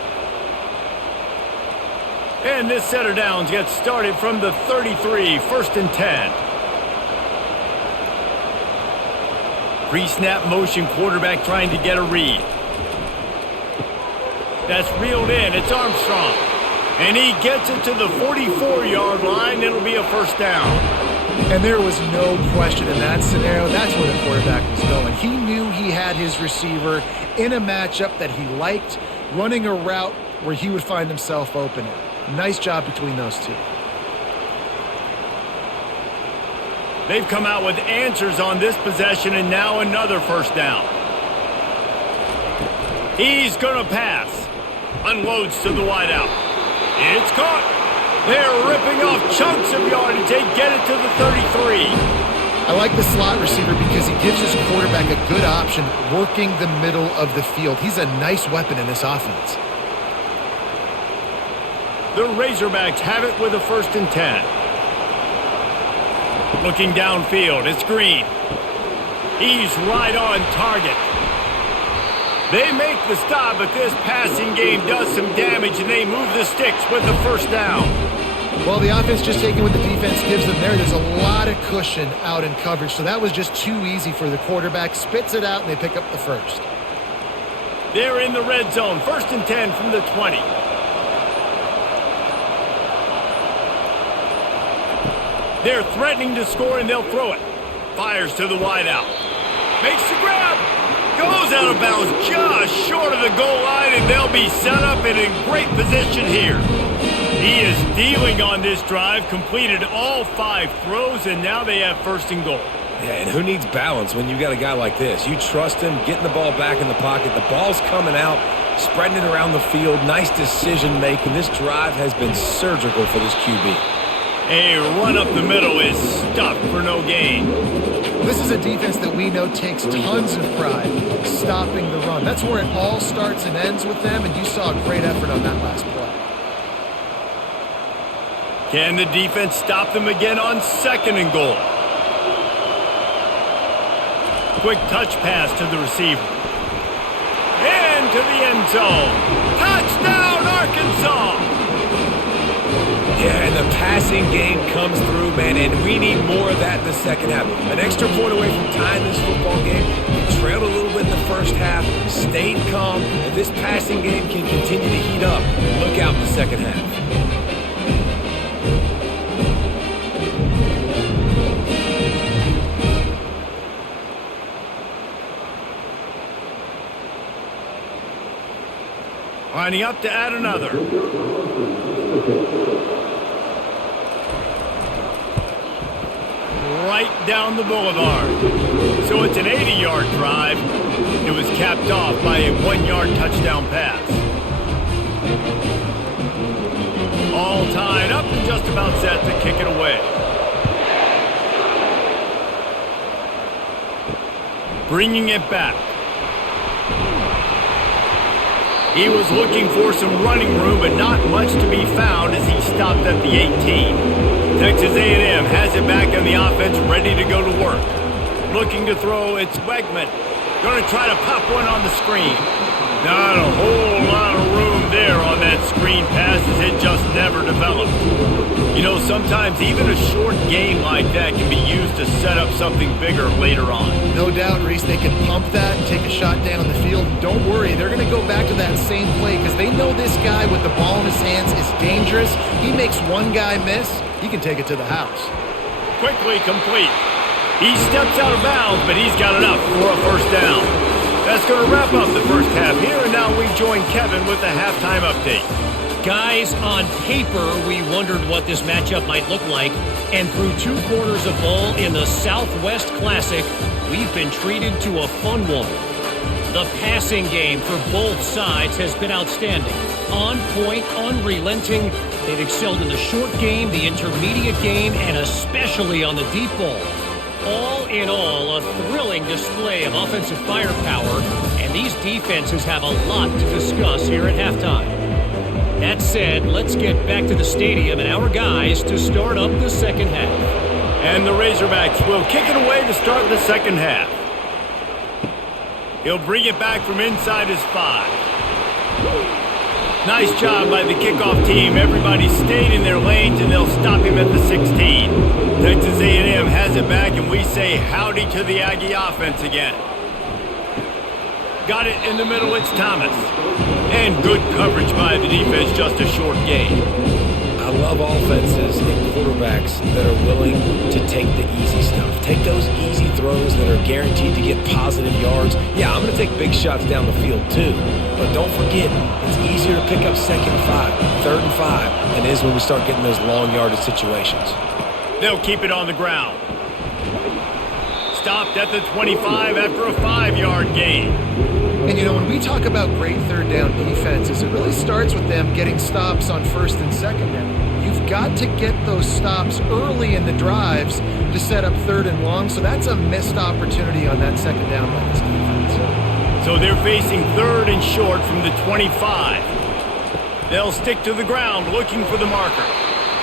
And this set of downs gets started from the 33, 1st and 10. Pre-snap motion, quarterback trying to get a read. That's reeled in. It's Armstrong. And he gets it to the 44-yard line. It'll be a first down. And there was no question in that scenario. That's where the quarterback was going. He knew he had his receiver in a matchup that he liked, running a route where he would find himself open. Nice job between those two. They've come out with answers on this possession, and now another first down. He's going to pass. Unloads to the wideout. It's caught. They're ripping off chunks of yardage. They get it to the 33. I like the slot receiver because he gives his quarterback a good option working the middle of the field. He's a nice weapon in this offense. The Razorbacks have it with a 1st and 10. Looking downfield, it's Green. He's right on target. They make the stop, but this passing game does some damage, and they move the sticks with the first down. Well, the offense just taking what the defense gives them there. There's a lot of cushion out in coverage, so that was just too easy for the quarterback. Spits it out, and they pick up the first. They're in the red zone, 1st and 10 from the 20. They're threatening to score, and they'll throw it. Fires to the wideout. Makes the grab. Goes out of bounds just short of the goal line, and they'll be set up and in great position here. He is dealing on this drive, completed all 5 throws, and now they have 1st and goal. Yeah, and who needs balance when you got a guy like this? You trust him, getting the ball back in the pocket. The ball's coming out, spreading it around the field. Nice decision making. This drive has been surgical for this QB. A run up the middle is stuffed for no gain. This is a defense that we know takes tons of pride stopping the run. That's where it all starts and ends with them, and you saw a great effort on that last play. Can the defense stop them again on 2nd and goal? Quick touch pass to the receiver. Into the end zone. Touchdown, Arkansas! Yeah, and the passing game comes through, man, and we need more of that in the second half. An extra point away from tying this football game. We trailed a little bit in the first half, stayed calm. If this passing game can continue to heat up, look out in the second half. Lining up to add another. Right down the boulevard. So it's an 80-yard drive. It was capped off by a 1-yard touchdown pass. All tied up and just about set to kick it away. Bringing it back. He was looking for some running room, but not much to be found as he stopped at the 18. Texas A&M has it back on the offense, ready to go to work. Looking to throw, it's Wegman. Going to try to pop one on the screen. Not a whole lot of room there on that screen pass as it just never developed. You know, sometimes even a short game like that can be used to set up something bigger later on. No doubt, Reese, they can pump that and take a shot down the field. And don't worry, they're going to go back to that same play because they know this guy with the ball in his hands is dangerous. He makes one guy miss, he can take it to the house. Quickly complete. He steps out of bounds, but he's got enough for a first down. That's going to wrap up the first half here, and now we join Kevin with the halftime update. Guys, on paper, we wondered what this matchup might look like, and through 2 quarters of ball in the Southwest Classic, we've been treated to a fun one. The passing game for both sides has been outstanding. On point, unrelenting. They've excelled in the short game, the intermediate game, and especially on the deep ball. All in all, a thrilling display of offensive firepower, and these defenses have a lot to discuss here at halftime. That said, let's get back to the stadium and our guys to start up the second half. And the Razorbacks will kick it away to start the second half. He'll bring it back from inside his 5. Nice job by the kickoff team. Everybody stayed in their lanes, and they'll stop him at the 16. Texas A&M has it back, and we say howdy to the Aggie offense again. Got it in the middle, it's Thomas. And good coverage by the defense, just a short gain. I love offenses and quarterbacks that are willing to take the easy stuff. Take those easy throws that are guaranteed to get positive yards. Yeah, I'm going to take big shots down the field too. But don't forget, it's easier to pick up 2nd and 5, 3rd and 5 than it is when we start getting those long yardage situations. They'll keep it on the ground. Stopped at the 25 after a 5-yard gain. And, you know, when we talk about great third down defenses, it really starts with them getting stops on 1st and 2nd down. You've got to get those stops early in the drives to set up 3rd and long, so that's a missed opportunity on that 2nd down by this defense. So they're facing 3rd and short from the 25. They'll stick to the ground looking for the marker.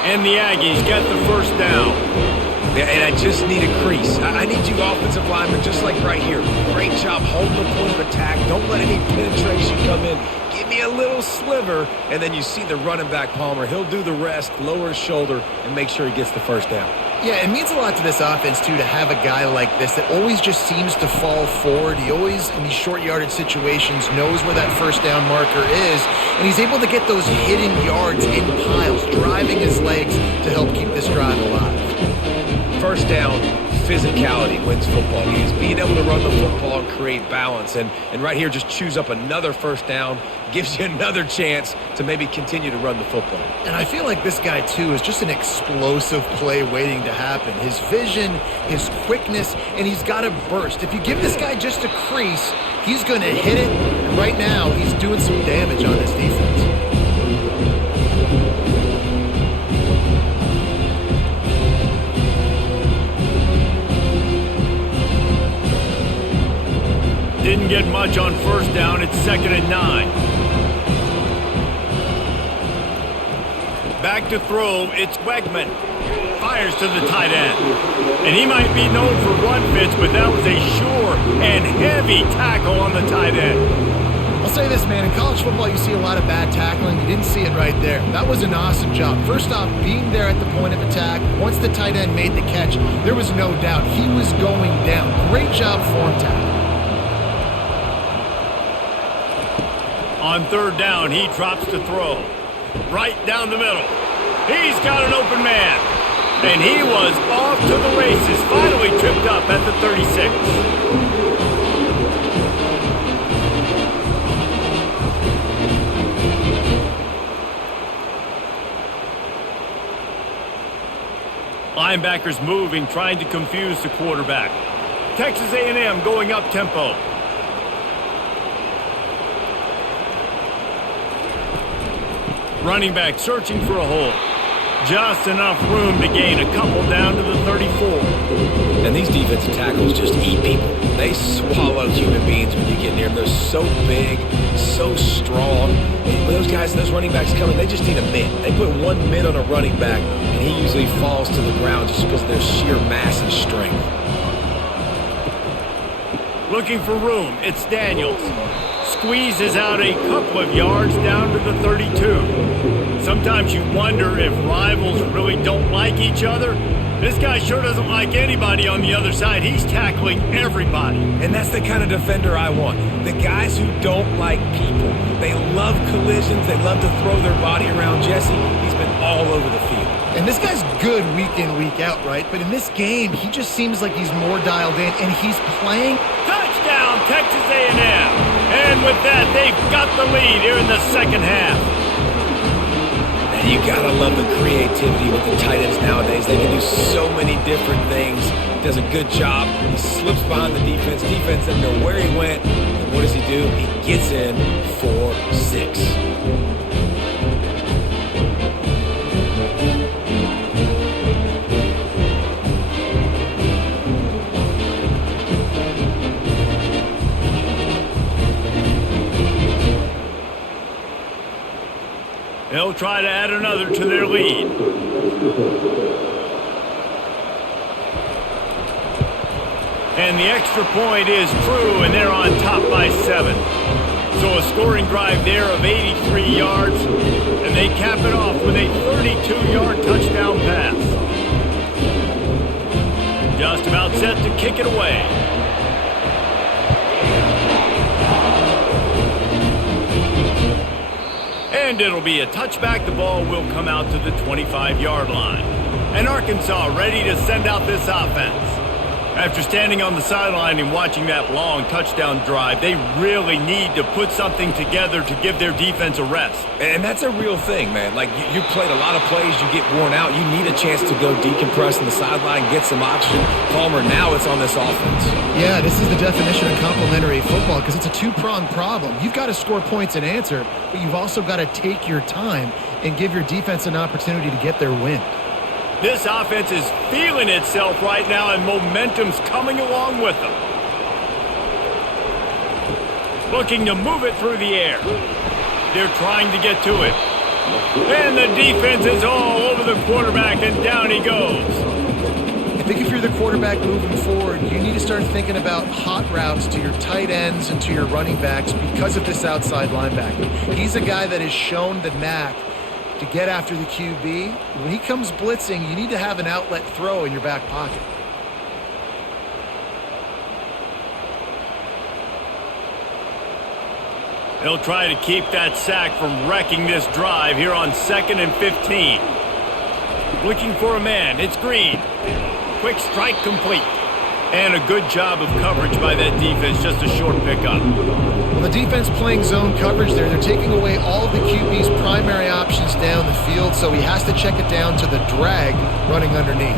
And the Aggies get the first down. Yeah, and I just need a crease. I need you offensive linemen just like right here. Great job holding the point of attack. Don't let any penetration come in. Give me a little sliver, and then you see the running back, Palmer. He'll do the rest, lower his shoulder, and make sure he gets the first down. Yeah, it means a lot to this offense, too, to have a guy like this that always just seems to fall forward. He always, in these short yardage situations, knows where that first down marker is, and he's able to get those hidden yards in piles, driving his legs to help keep this drive alive. First down, physicality wins football games. Being able to run the football and create balance. And right here, just choose up another first down. Gives you another chance to maybe continue to run the football. And I feel like this guy, too, is just an explosive play waiting to happen. His vision, his quickness, and he's got a burst. If you give this guy just a crease, he's going to hit it. And right now, he's doing some damage on this defense. Didn't get much on first down. It's 2nd and 9. Back to throw. It's Wegman. Fires to the tight end. And he might be known for run fits, but that was a sure and heavy tackle on the tight end. I'll say this, man. In college football, you see a lot of bad tackling. You didn't see it right there. That was an awesome job. First off, being there at the point of attack. Once the tight end made the catch, there was no doubt he was going down. Great job form tackle. On 3rd down, he drops to throw. Right down the middle. He's got an open man. And he was off to the races. Finally tripped up at the 36. Linebackers moving, trying to confuse the quarterback. Texas A&M going up tempo. Running back searching for a hole. Just enough room to gain a couple down to the 34. And these defensive tackles just eat people. They swallow human beings when you get near them. They're so big, so strong. And those guys, those running backs coming, they just need a mid. They put 1 mid on a running back, and he usually falls to the ground just because of their sheer mass and strength. Looking for room, it's Daniels. Squeezes out a couple of yards down to the 32. Sometimes you wonder if rivals really don't like each other. This guy sure doesn't like anybody on the other side. He's tackling everybody. And that's the kind of defender I want. The guys who don't like people. They love collisions. They love to throw their body around Jesse. He's been all over the field. And this guy's good week in, week out, right? But in this game, he just seems like he's more dialed in, and he's playing. Touchdown, Texas A&M. And with that, they've got the lead here in the second half. And you gotta love the creativity with the tight ends nowadays. They can do so many different things. Does a good job. He slips behind the defense. Defense doesn't know where he went. And what does he do? He gets in for 6. They'll try to add another to their lead. And the extra point is true, and they're on top by 7. So a scoring drive there of 83 yards, and they cap it off with a 32-yard touchdown pass. Just about set to kick it away. And it'll be a touchback. The ball will come out to the 25-yard line. And Arkansas ready to send out this offense. After standing on the sideline and watching that long touchdown drive, they really need to put something together to give their defense a rest. And that's a real thing, man. Like, you played a lot of plays, you get worn out, you need a chance to go decompress on the sideline, get some oxygen. Palmer, now it's on this offense. Yeah, this is the definition of complementary football because it's a two-pronged problem. You've got to score points and answer, but you've also got to take your time and give your defense an opportunity to get their win. This offense is feeling itself right now, and momentum's coming along with them. Looking to move it through the air. They're trying to get to it. And the defense is all over the quarterback, and down he goes. I think if you're the quarterback moving forward, you need to start thinking about hot routes to your tight ends and to your running backs because of this outside linebacker. He's a guy that has shown the knack to get after the QB. When he comes blitzing, you need to have an outlet throw in your back pocket. They'll try to keep that sack from wrecking this drive here on 2nd and 15. Looking for a man. It's Green. Quick strike complete. And a good job of coverage by that defense. Just a short pickup. Well, the defense playing zone coverage there. They're taking away all of the QB's primary options down the field, so he has to check it down to the drag running underneath.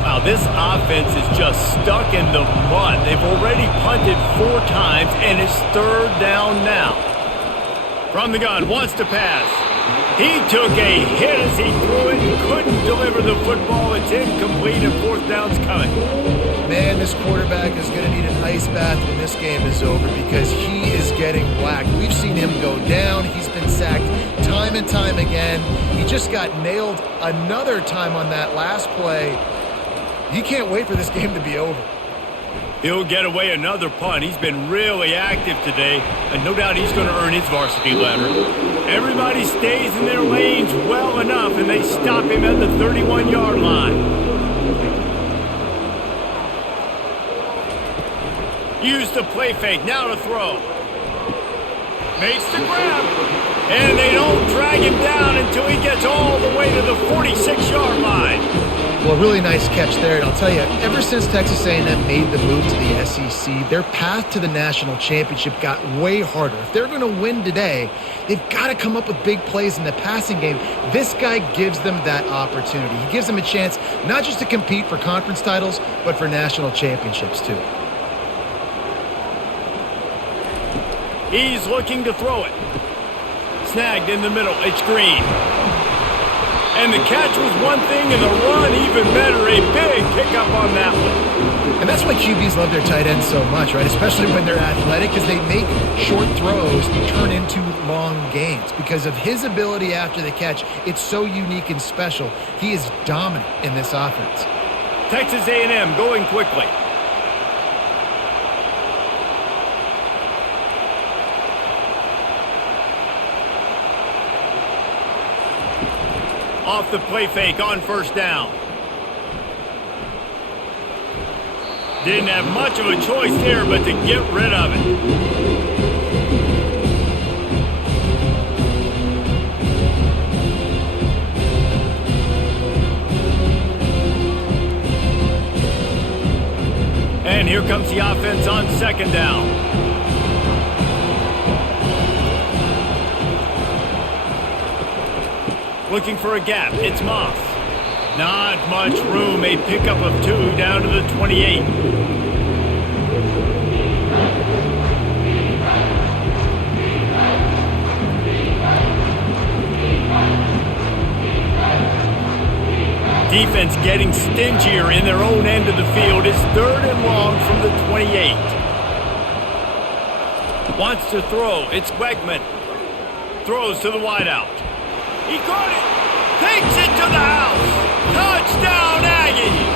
Wow, this offense is just stuck in the mud. They've already punted 4 times, and it's 3rd down now. From the gun, wants to pass. He took a hit as he threw it and couldn't deliver the football. It's incomplete, and 4th down's coming. Man, this quarterback is going to need an ice bath when this game is over because he is getting whacked. We've seen him go down. He's been sacked time and time again. He just got nailed another time on that last play. He can't wait for this game to be over. He'll get away another punt. He's been really active today, and no doubt he's going to earn his varsity letter. Everybody stays in their lanes well enough, and they stop him at the 31-yard line. Use the play fake, now to throw. Makes the grab, and they don't drag him down until he gets all the way to the 46-yard line. Well, really nice catch there, and I'll tell you, ever since Texas A&M made the move to the SEC, their path to the national championship got way harder. If they're going to win today, they've got to come up with big plays in the passing game. This guy gives them that opportunity. He gives them a chance not just to compete for conference titles, but for national championships too. He's looking to throw it. Snagged in the middle. It's Green. And the catch was one thing, and the run even better. A big pickup on that one. And that's why QBs love their tight ends so much, right? Especially when they're athletic, because they make short throws turn into long gains. Because of his ability after the catch, it's so unique and special. He is dominant in this offense. Texas A&M going quickly. Off the play fake on first down. Didn't have much of a choice there, but to get rid of it. And here comes the offense on second down. Looking for a gap. It's Moss. Not much room. A pickup of 2 down to the 28. Defense getting stingier in their own end of the field. It's 3rd and long from the 28. Wants to throw. It's Wegman. Throws to the wideout. He caught it. Takes it to the house. Touchdown, Aggies.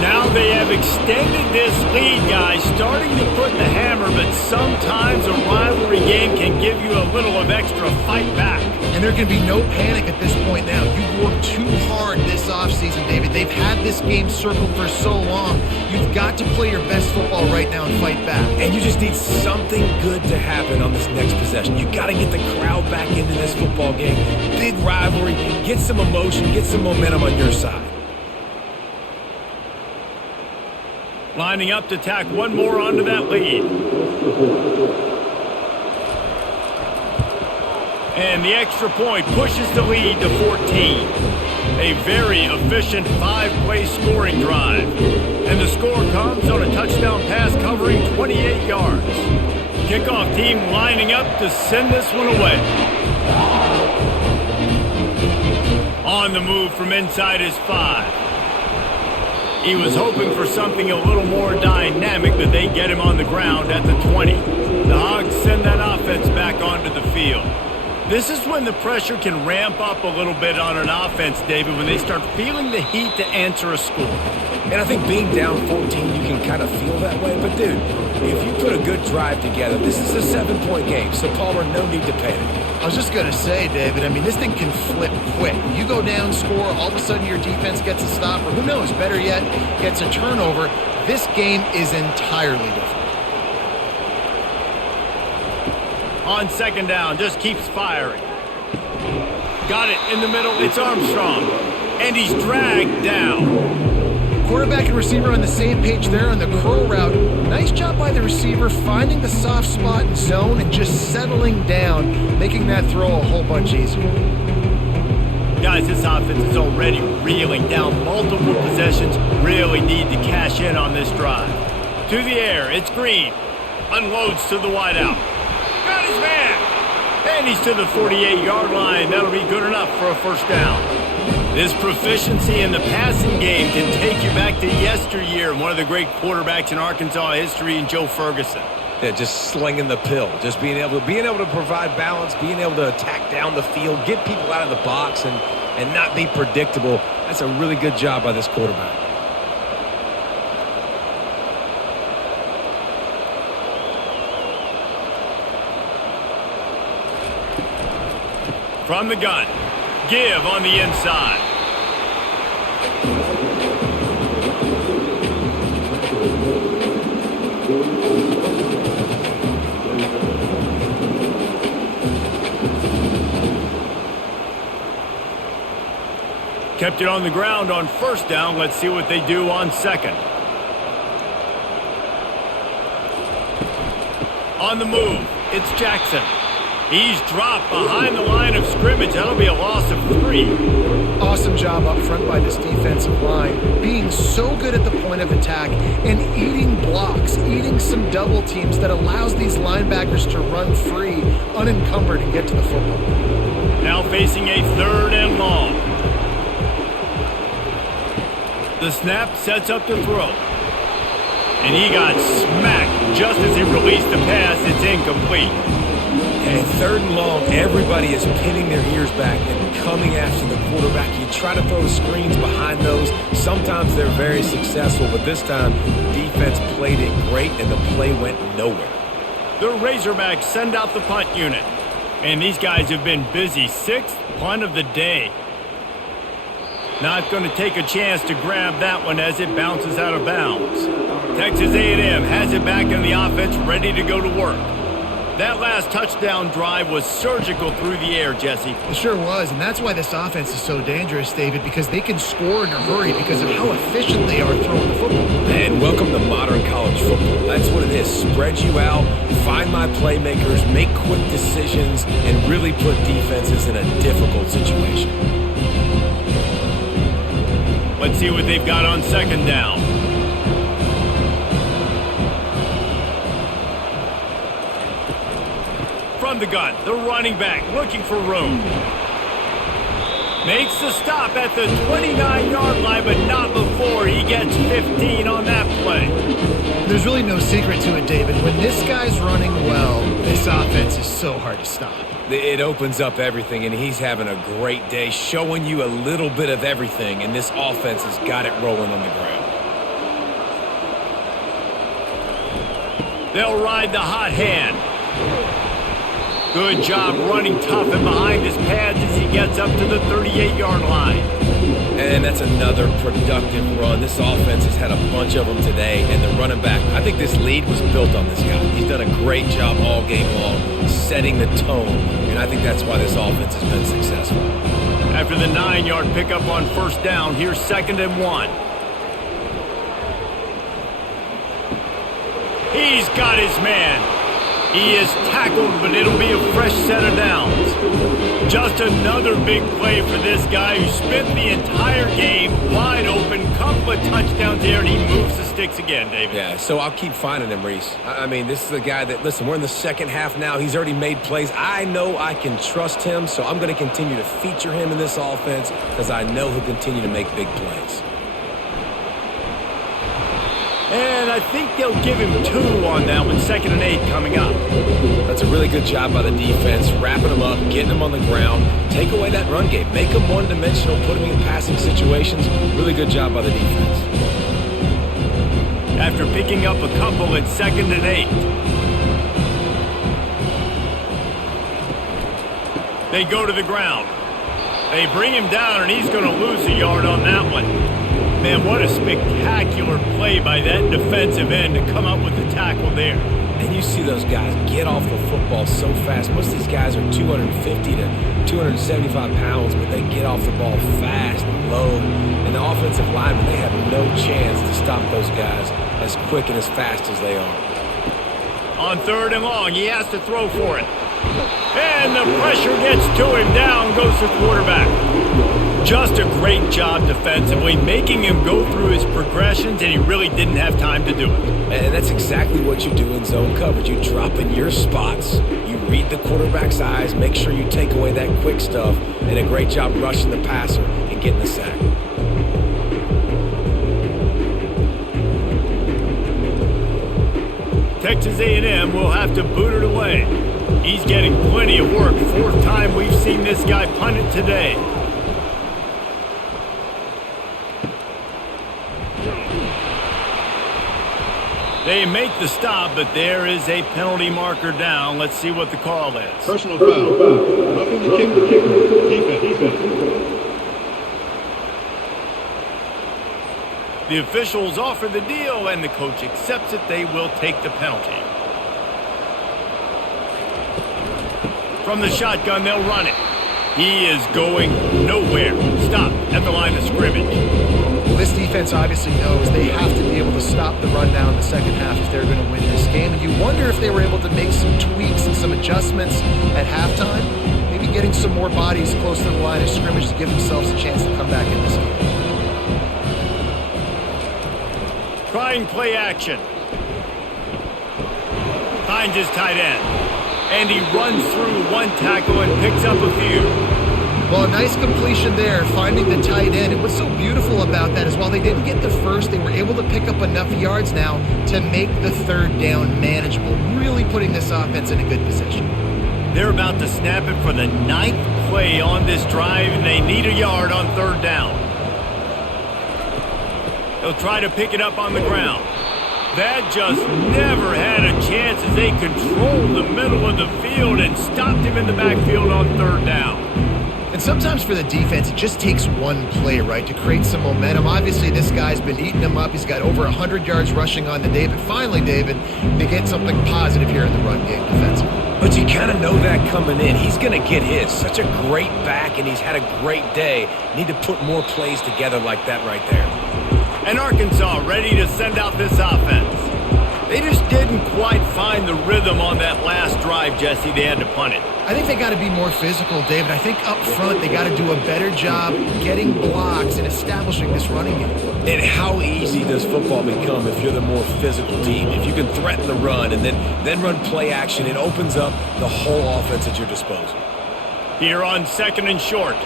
Now they have extended this lead, guys, starting to put the hammer, but sometimes a rivalry game can give you a little of extra fight back. And there can be no panic at this point now. You've worked too hard this offseason, David. They've had this game circled for so long. You've got to play your best football right now and fight back. And you just need something good to happen on this next possession. You got to get the crowd back into this football game. Big rivalry. Get some emotion. Get some momentum on your side. Lining up to tack one more onto that lead. And the extra point pushes the lead to 14. A very efficient 5-play scoring drive. And the score comes on a touchdown pass covering 28 yards. Kickoff team lining up to send this one away. On the move from inside his 5. He was hoping for something a little more dynamic, but they get him on the ground at the 20. The Hogs send that offense back onto the field. This is when the pressure can ramp up a little bit on an offense, David, when they start feeling the heat to answer a score. And I think being down 14, you can kind of feel that way. But, dude, if you put a good drive together, this is a 7-point game. So, Palmer, no need to panic. I was just going to say, David, I mean, this thing can flip quick. You go down, score, all of a sudden your defense gets a stop, or who knows, better yet, gets a turnover. This game is entirely different. On second down, just keeps firing. Got it in the middle. It's Armstrong. And he's dragged down. Quarterback and receiver on the same page there on the curl route. Nice job by the receiver finding the soft spot in zone and just settling down, making that throw a whole bunch easier. Guys, this offense is already reeling down multiple possessions. Really need to cash in on this drive. To the air, it's Green. Unloads to the wideout. Got his man. And he's to the 48-yard line. That'll be good enough for a first down. This proficiency in the passing game can take you back to yesteryear. One of the great quarterbacks in Arkansas history, in Joe Ferguson. Yeah, just slinging the pill, just being able to provide balance, being able to attack down the field, get people out of the box, and not be predictable. That's a really good job by this quarterback. From the gun, give on the inside. Kept it on the ground on first down. Let's see what they do on second. On the move, it's Jackson. He's dropped behind the line of scrimmage. That'll be a loss of 3. Awesome job up front by this defensive line, being so good at the point of attack and eating blocks, eating some double teams that allows these linebackers to run free, unencumbered, and get to the football. Now facing a 3rd and long. the snap, sets up the throw. And he got smacked just as he released the pass. It's incomplete. And 3rd and long, everybody is pinning their ears back and coming after the quarterback. You try to throw the screens behind those. Sometimes they're very successful, but this time, defense played it great, and the play went nowhere. The Razorbacks send out the punt unit. And these guys have been busy. 6th punt of the day. Not going to take a chance to grab that one as it bounces out of bounds. Texas A&M has it back in the offense, ready to go to work. That last touchdown drive was surgical through the air, Jesse. It sure was, and that's why this offense is so dangerous, David, because they can score in a hurry because of how efficient they are throwing the football. And welcome to modern college football. That's what it is. Spread you out, find my playmakers, make quick decisions, and really put defenses in a difficult situation. Let's see what they've got on 2nd down. From the gun, the running back looking for room. Makes the stop at the 29-yard line, but not before he gets 15 on that play. There's really no secret to it, David. When this guy's running well, this offense is so hard to stop. It opens up everything, and he's having a great day, showing you a little bit of everything, and this offense has got it rolling on the ground. They'll ride the hot hand. Good job running tough and behind his pads as he gets up to the 38-yard line. And that's another productive run. This offense has had a bunch of them today, and the running back, I think this lead was built on this guy. He's done a great job all game long, setting the tone, and I think that's why this offense has been successful. After the 9-yard pickup on 1st down, here's 2nd and 1. He's got his man. He is tackled, but it'll be a fresh set of downs. Just another big play for this guy who spent the entire game wide open, couple of touchdowns there, and he moves the sticks again, David. Yeah, so I'll keep finding him, Reese. I mean, this is a guy that, listen, we're in the 2nd half now. He's already made plays. I know I can trust him, so I'm going to continue to feature him in this offense because I know he'll continue to make big plays. And I think they'll give him 2 on that one, 2nd and 8 coming up. That's a really good job by the defense, wrapping him up, getting him on the ground. Take away that run game. Make him one-dimensional, put him in passing situations. Really good job by the defense. After picking up a couple at 2nd and 8. They go to the ground. They bring him down, and he's going to lose a yard on that one. Man, what a spectacular play by that defensive end to come up with the tackle there. And you see those guys get off the football so fast. Most of these guys are 250 to 275 pounds, but they get off the ball fast and low. And the offensive linemen, they have no chance to stop those guys as quick and as fast as they are. On 3rd and long, he has to throw for it. And the pressure gets to him. Down goes the quarterback. Just a great job defensively, making him go through his progressions, and he really didn't have time to do it. And that's exactly what you do in zone coverage. You drop in your spots, you read the quarterback's eyes, make sure you take away that quick stuff, and a great job rushing the passer and getting the sack. Texas A&M will have to boot it away. He's getting plenty of work. 4th time we've seen this guy punt it today. They make the stop, but there is a penalty marker down. Let's see what the call is. Personal foul. Roughing the kicker. Defense. The officials offer the deal, and the coach accepts it. They will take the penalty. From the shotgun, they'll run it. He is going nowhere. Stop at the line of scrimmage. Well, this defense obviously knows they have to be able to stop the run down in the 2nd half if they're going to win this game. And you wonder if they were able to make some tweaks and some adjustments at halftime, maybe getting some more bodies close to the line of scrimmage to give themselves a chance to come back in this game. Trying play action. Finds his tight end. And he runs through one tackle and picks up a few. Well, a nice completion there, finding the tight end. And what's so beautiful about that is while they didn't get the first, they were able to pick up enough yards now to make the third down manageable, really putting this offense in a good position. They're about to snap it for the 9th play on this drive, and they need a yard on third down. They'll try to pick it up on the ground. That just never had a chance as they controlled the middle of the field and stopped him in the backfield on third down. And sometimes for the defense, it just takes one play, right, to create some momentum. Obviously, this guy's been eating them up. He's got over 100 yards rushing on the day. But finally, David, they get something positive here in the run game defensively. But you kind of know that coming in. He's going to get his. Such a great back, and he's had a great day. Need to put more plays together like that right there. And Arkansas ready to send out this offense. They just didn't quite find the rhythm on that last drive, Jesse. They had to punt it. I think they got to be more physical, David. I think up front they got to do a better job getting blocks and establishing this running game. And how easy does football become if you're the more physical team? If you can threaten the run and then run play action, it opens up the whole offense at your disposal. Here on 2nd and short.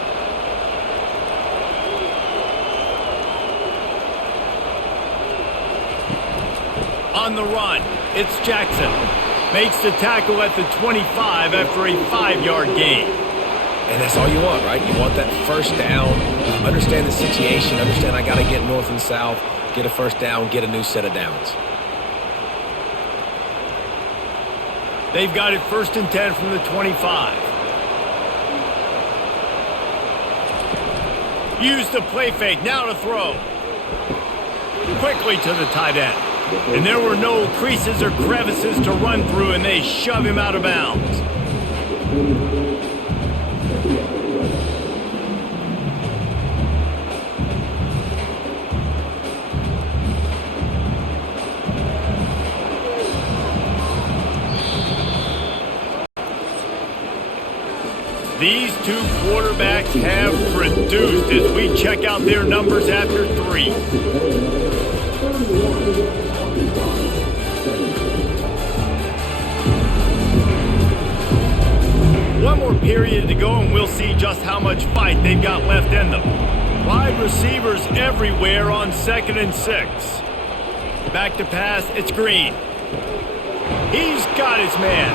On the run, it's Jackson. Makes the tackle at the 25 after a 5-yard gain. And that's all you want, right? You want that first down. Understand the situation. Understand I got to get north and south, get a first down, get a new set of downs. They've got it 1st and 10 from the 25. Use the play fake, now to throw. Quickly to the tight end. And there were no creases or crevices to run through, and they shove him out of bounds. These two quarterbacks have produced as we check out their numbers after 3. One more period to go, and we'll see just how much fight they've got left in them. Wide receivers everywhere on 2nd and 6. Back to pass, it's Green. He's got his man.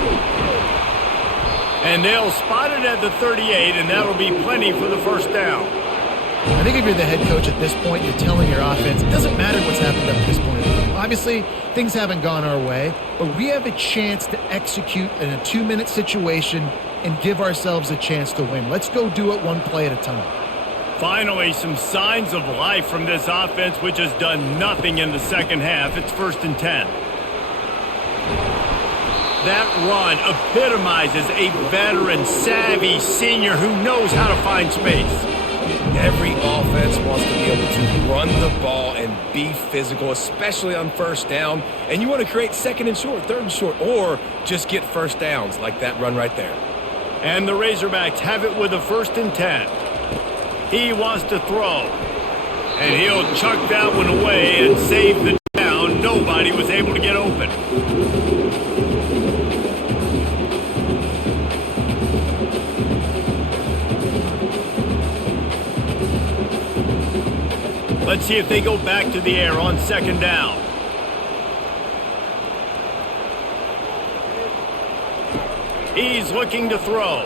And they'll spot it at the 38, and that'll be plenty for the first down. I think if you're the head coach at this point, you're telling your offense, it doesn't matter what's happened up to this point. Obviously, things haven't gone our way, but we have a chance to execute in a 2-minute situation and give ourselves a chance to win. Let's go do it one play at a time. Finally, some signs of life from this offense, which has done nothing in the second half. It's 1st and 10. That run epitomizes a veteran, savvy senior who knows how to find space. Every offense wants to be able to run the ball and be physical, especially on first down. And you want to create 2nd and short, 3rd and short, or just get first downs like that run right there. And the Razorbacks have it with a 1st and 10. He wants to throw. And he'll chuck that one away and save the down. Nobody was able to get open. Let's see if they go back to the air on 2nd down. He's looking to throw.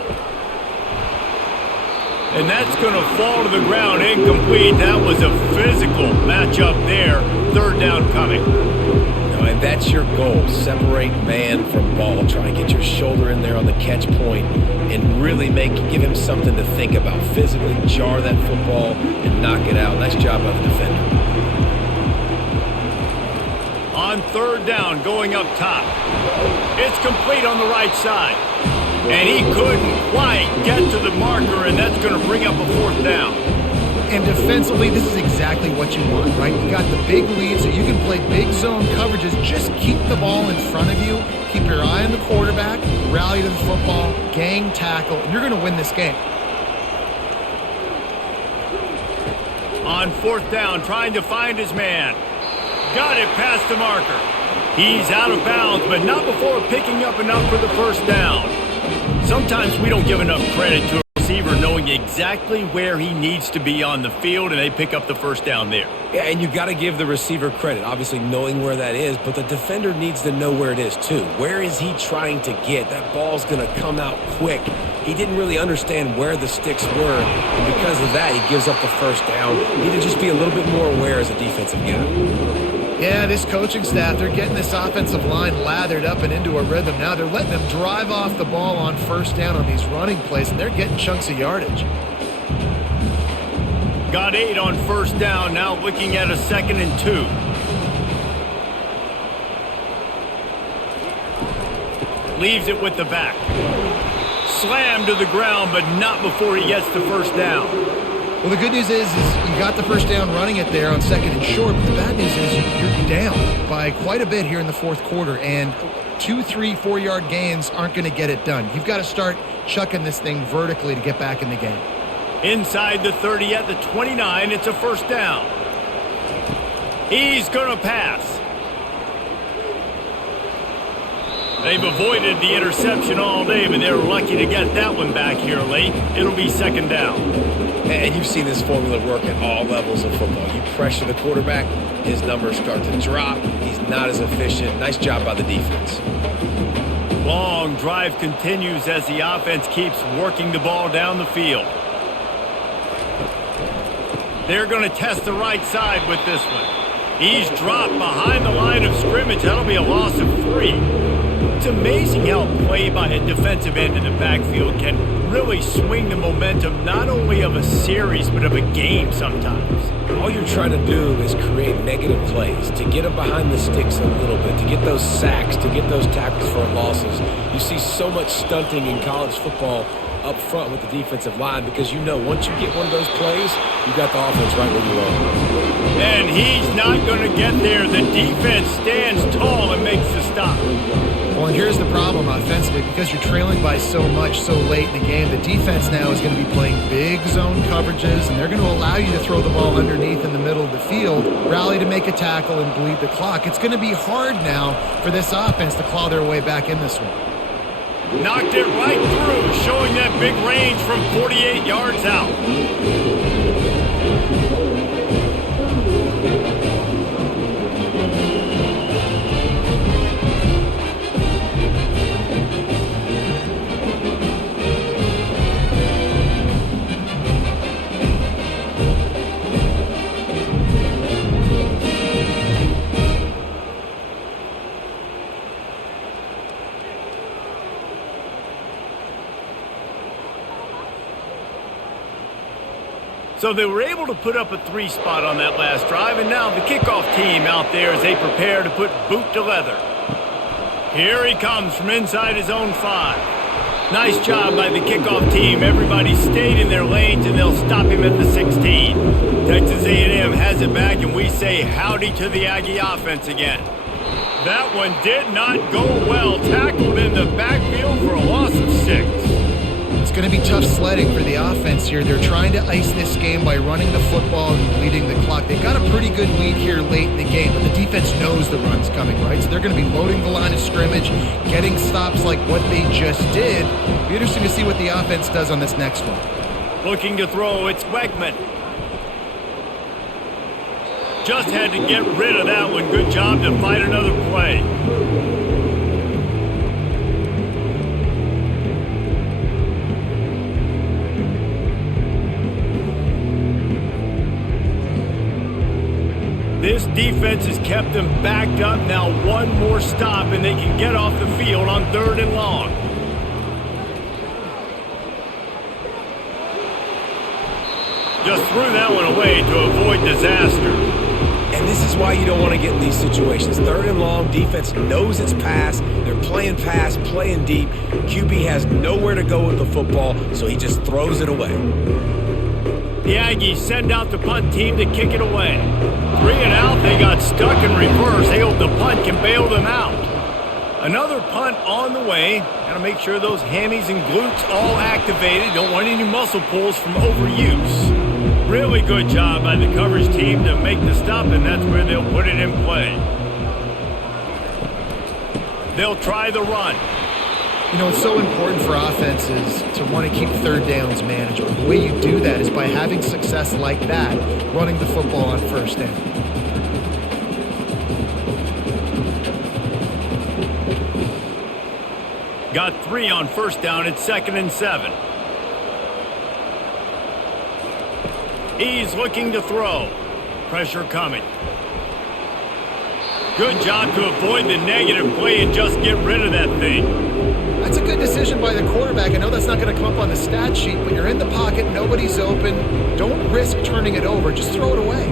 And that's going to fall to the ground incomplete. That was a physical matchup there. 3rd down coming. And that's your goal. Separate man from ball. Try and get your shoulder in there on the catch point and really give him something to think about. Physically jar that football and knock it out. Nice job by the defender. On 3rd down, going up top. It's complete on the right side. And he couldn't quite get to the marker, and that's going to bring up a 4th down. And defensively, this is exactly what you want, right? You got the big lead, so you can play big zone coverages. Just keep the ball in front of you. Keep your eye on the quarterback. Rally to the football. Gang tackle. And you're going to win this game. On 4th down, trying to find his man. Got it past the marker. He's out of bounds, but not before picking up enough for the 1st down. Sometimes we don't give enough credit to a receiver knowing exactly where he needs to be on the field, and they pick up the first down there. Yeah, and you got to give the receiver credit, obviously knowing where that is, but the defender needs to know where it is too. Where is he trying to get? That ball's going to come out quick. He didn't really understand where the sticks were, and because of that, he gives up the first down. He need to just be a little bit more aware as a defensive guy. Yeah, this coaching staff, they're getting this offensive line lathered up and into a rhythm. Now they're letting them drive off the ball on first down on these running plays, and they're getting chunks of yardage. Got 8 on first down, now looking at a 2nd and 2. Leaves it with the back. Slammed to the ground, but not before he gets the first down. Well, the good news is you got the first down running it there on 2nd and short, but the bad news is you're down by quite a bit here in the fourth quarter, and 2, 3, 4-yard gains aren't going to get it done. You've got to start chucking this thing vertically to get back in the game. Inside the 30 at the 29, it's a first down. He's going to pass. They've avoided the interception all day, but they're lucky to get that one back here late. It'll be 2nd down. And you've seen this formula work at all levels of football. You pressure the quarterback, his numbers start to drop. He's not as efficient. Nice job by the defense. Long drive continues as the offense keeps working the ball down the field. They're going to test the right side with this one. He's dropped behind the line of scrimmage. That'll be a loss of 3. It's amazing how play by a defensive end in the backfield can really swing the momentum not only of a series but of a game sometimes. All you're trying to do is create negative plays, to get them behind the sticks a little bit, to get those sacks, to get those tackles for losses. You see so much stunting in college football up front with the defensive line because you know once you get one of those plays, you got the offense right where you want. And he's not going to get there. The defense stands tall and makes the stop. Well, and here's the problem offensively. Because you're trailing by so much so late in the game, the defense now is going to be playing big zone coverages, and they're going to allow you to throw the ball underneath in the middle of the field, rally to make a tackle, and bleed the clock. It's going to be hard now for this offense to claw their way back in this one. Knocked it right through, showing that big range from 48 yards out. So they were able to put up a 3 spot on that last drive, and now the kickoff team out there as they prepare to put boot to leather. Here he comes from inside his own 5. Nice job by the kickoff team. Everybody stayed in their lanes, and they'll stop him at the 16. Texas A&M has it back, and we say howdy to the Aggie offense again. That one did not go well. Tackled in the backfield for a loss of 6. It's going to be tough sledding for the offense here. They're trying to ice this game by running the football and bleeding the clock. They've got a pretty good lead here late in the game, but the defense knows the run's coming, right? So they're going to be loading the line of scrimmage, getting stops like what they just did. It'll be interesting to see what the offense does on this next one. Looking to throw, it's Wegman. Just had to get rid of that one. Good job to fight another play. This defense has kept them backed up. Now one more stop, and they can get off the field on 3rd and long. Just threw that one away to avoid disaster. And this is why you don't want to get in these situations. 3rd and long, defense knows it's pass. They're playing pass, playing deep. QB has nowhere to go with the football, so he just throws it away. The Aggies send out the punt team to kick it away. 3 and out, they got stuck in reverse. They hope the punt can bail them out. Another punt on the way. Got to make sure those hammies and glutes all activated. Don't want any muscle pulls from overuse. Really good job by the coverage team to make the stop, and that's where they'll put it in play. They'll try the run. You know, it's so important for offenses to want to keep third downs manageable. The way you do that is by having success like that, running the football on first down. Got 3 on first down. It's 2nd and 7. He's looking to throw. Pressure coming. Good job to avoid the negative play and just get rid of that thing. That's a good decision by the quarterback. I know that's not going to come up on the stat sheet, but you're in the pocket, nobody's open. Don't risk turning it over. Just throw it away.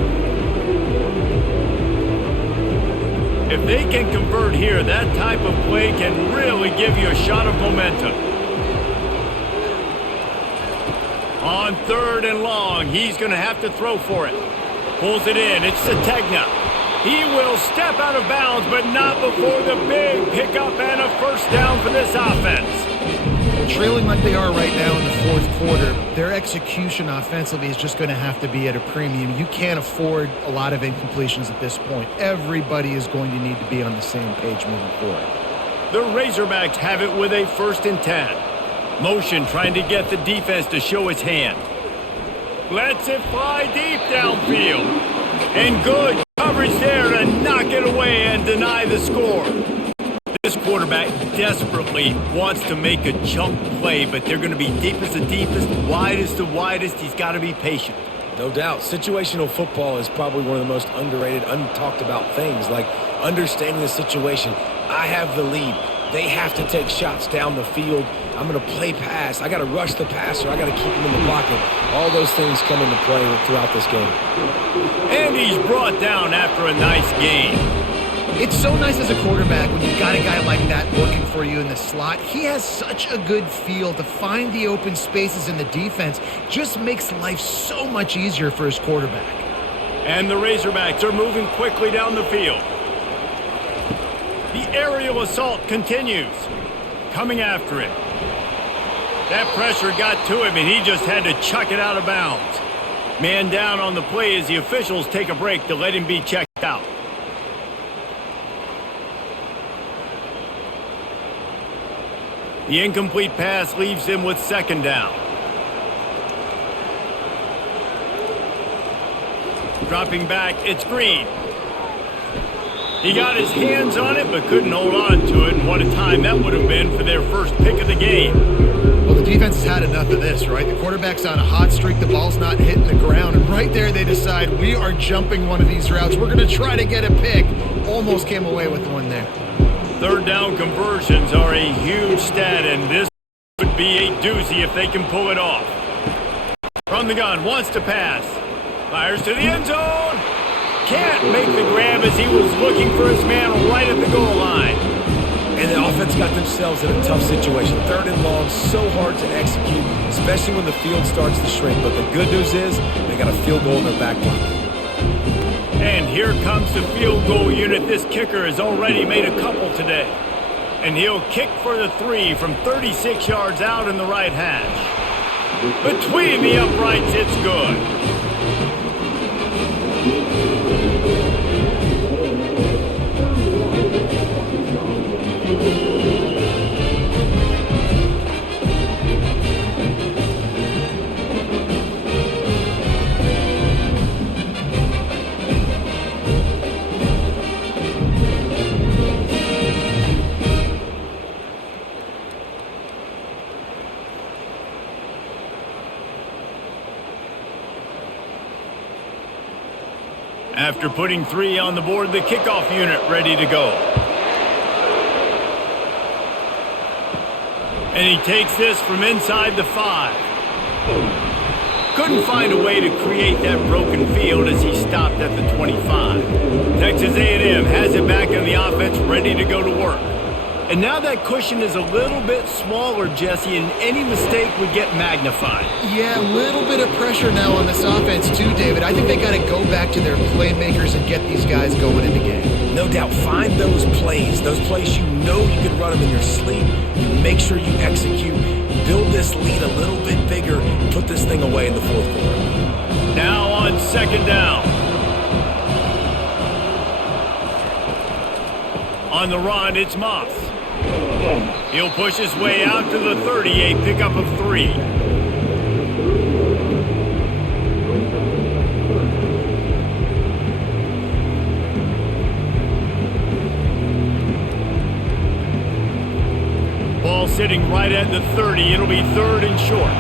If they can convert here, that type of play can really give you a shot of momentum. On 3rd and long, he's going to have to throw for it. Pulls it in. It's Sategna. He will step out of bounds, but not before the big pickup and a first down for this offense. Trailing like they are right now in the fourth quarter, their execution offensively is just going to have to be at a premium. You can't afford a lot of incompletions at this point. Everybody is going to need to be on the same page moving forward. The Razorbacks have it with a 1st and 10. Motion trying to get the defense to show its hand. Lets it fly deep downfield. And good coverage there to knock it away and deny the score. This quarterback desperately wants to make a chunk play, but they're going to be deepest to deepest, widest to widest. He's got to be patient. No doubt. Situational football is probably one of the most underrated, untalked about things, like understanding the situation. I have the lead. They have to take shots down the field. I'm going to play pass. I got to rush the passer. I got to keep him in the pocket. All those things come into play throughout this game. And he's brought down after a nice gain. It's so nice as a quarterback when you've got a guy like that working for you in the slot. He has such a good feel to find the open spaces in the defense. Just makes life so much easier for his quarterback. And the Razorbacks are moving quickly down the field. The aerial assault continues. Coming after him. That pressure got to him, and he just had to chuck it out of bounds. Man down on the play as the officials take a break to let him be checked out. The incomplete pass leaves him with 2nd down. Dropping back, it's Green. He got his hands on it, but couldn't hold on to it, and what a time that would have been for their first pick of the game. Well, the defense has had enough of this, right? The quarterback's on a hot streak, the ball's not hitting the ground, and right there they decide, we are jumping one of these routes. We're going to try to get a pick. Almost came away with one there. 3rd down conversions are a huge stat, and this would be a doozy if they can pull it off. From the gun, wants to pass. Fires to the end zone. Can't make the grab as he was looking for his man right at the goal line. And the offense got themselves in a tough situation. 3rd and long, so hard to execute, especially when the field starts to shrink. But the good news is they got a field goal in their back pocket. And here comes the field goal unit. This kicker has already made a couple today. And he'll kick for the 3 from 36 yards out in the right hash. Between the uprights, it's good. After putting 3 on the board, the kickoff unit ready to go. And he takes this from inside the 5. Couldn't find a way to create that broken field as he stopped at the 25. Texas A&M has it back on the offense, ready to go to work. And now that cushion is a little bit smaller, Jesse, and any mistake would get magnified. Yeah, a little bit of pressure now on this offense too, David. I think they got to go back to their playmakers and get these guys going in the game. No doubt, find those plays you know you can run them in your sleep. You make sure you execute. Build this lead a little bit bigger. Put this thing away in the 4th quarter. Now on 2nd down. On the run, it's Moss. He'll push his way out to the 30, a pickup of 3. Ball sitting right at the 30. It'll be 3rd and short.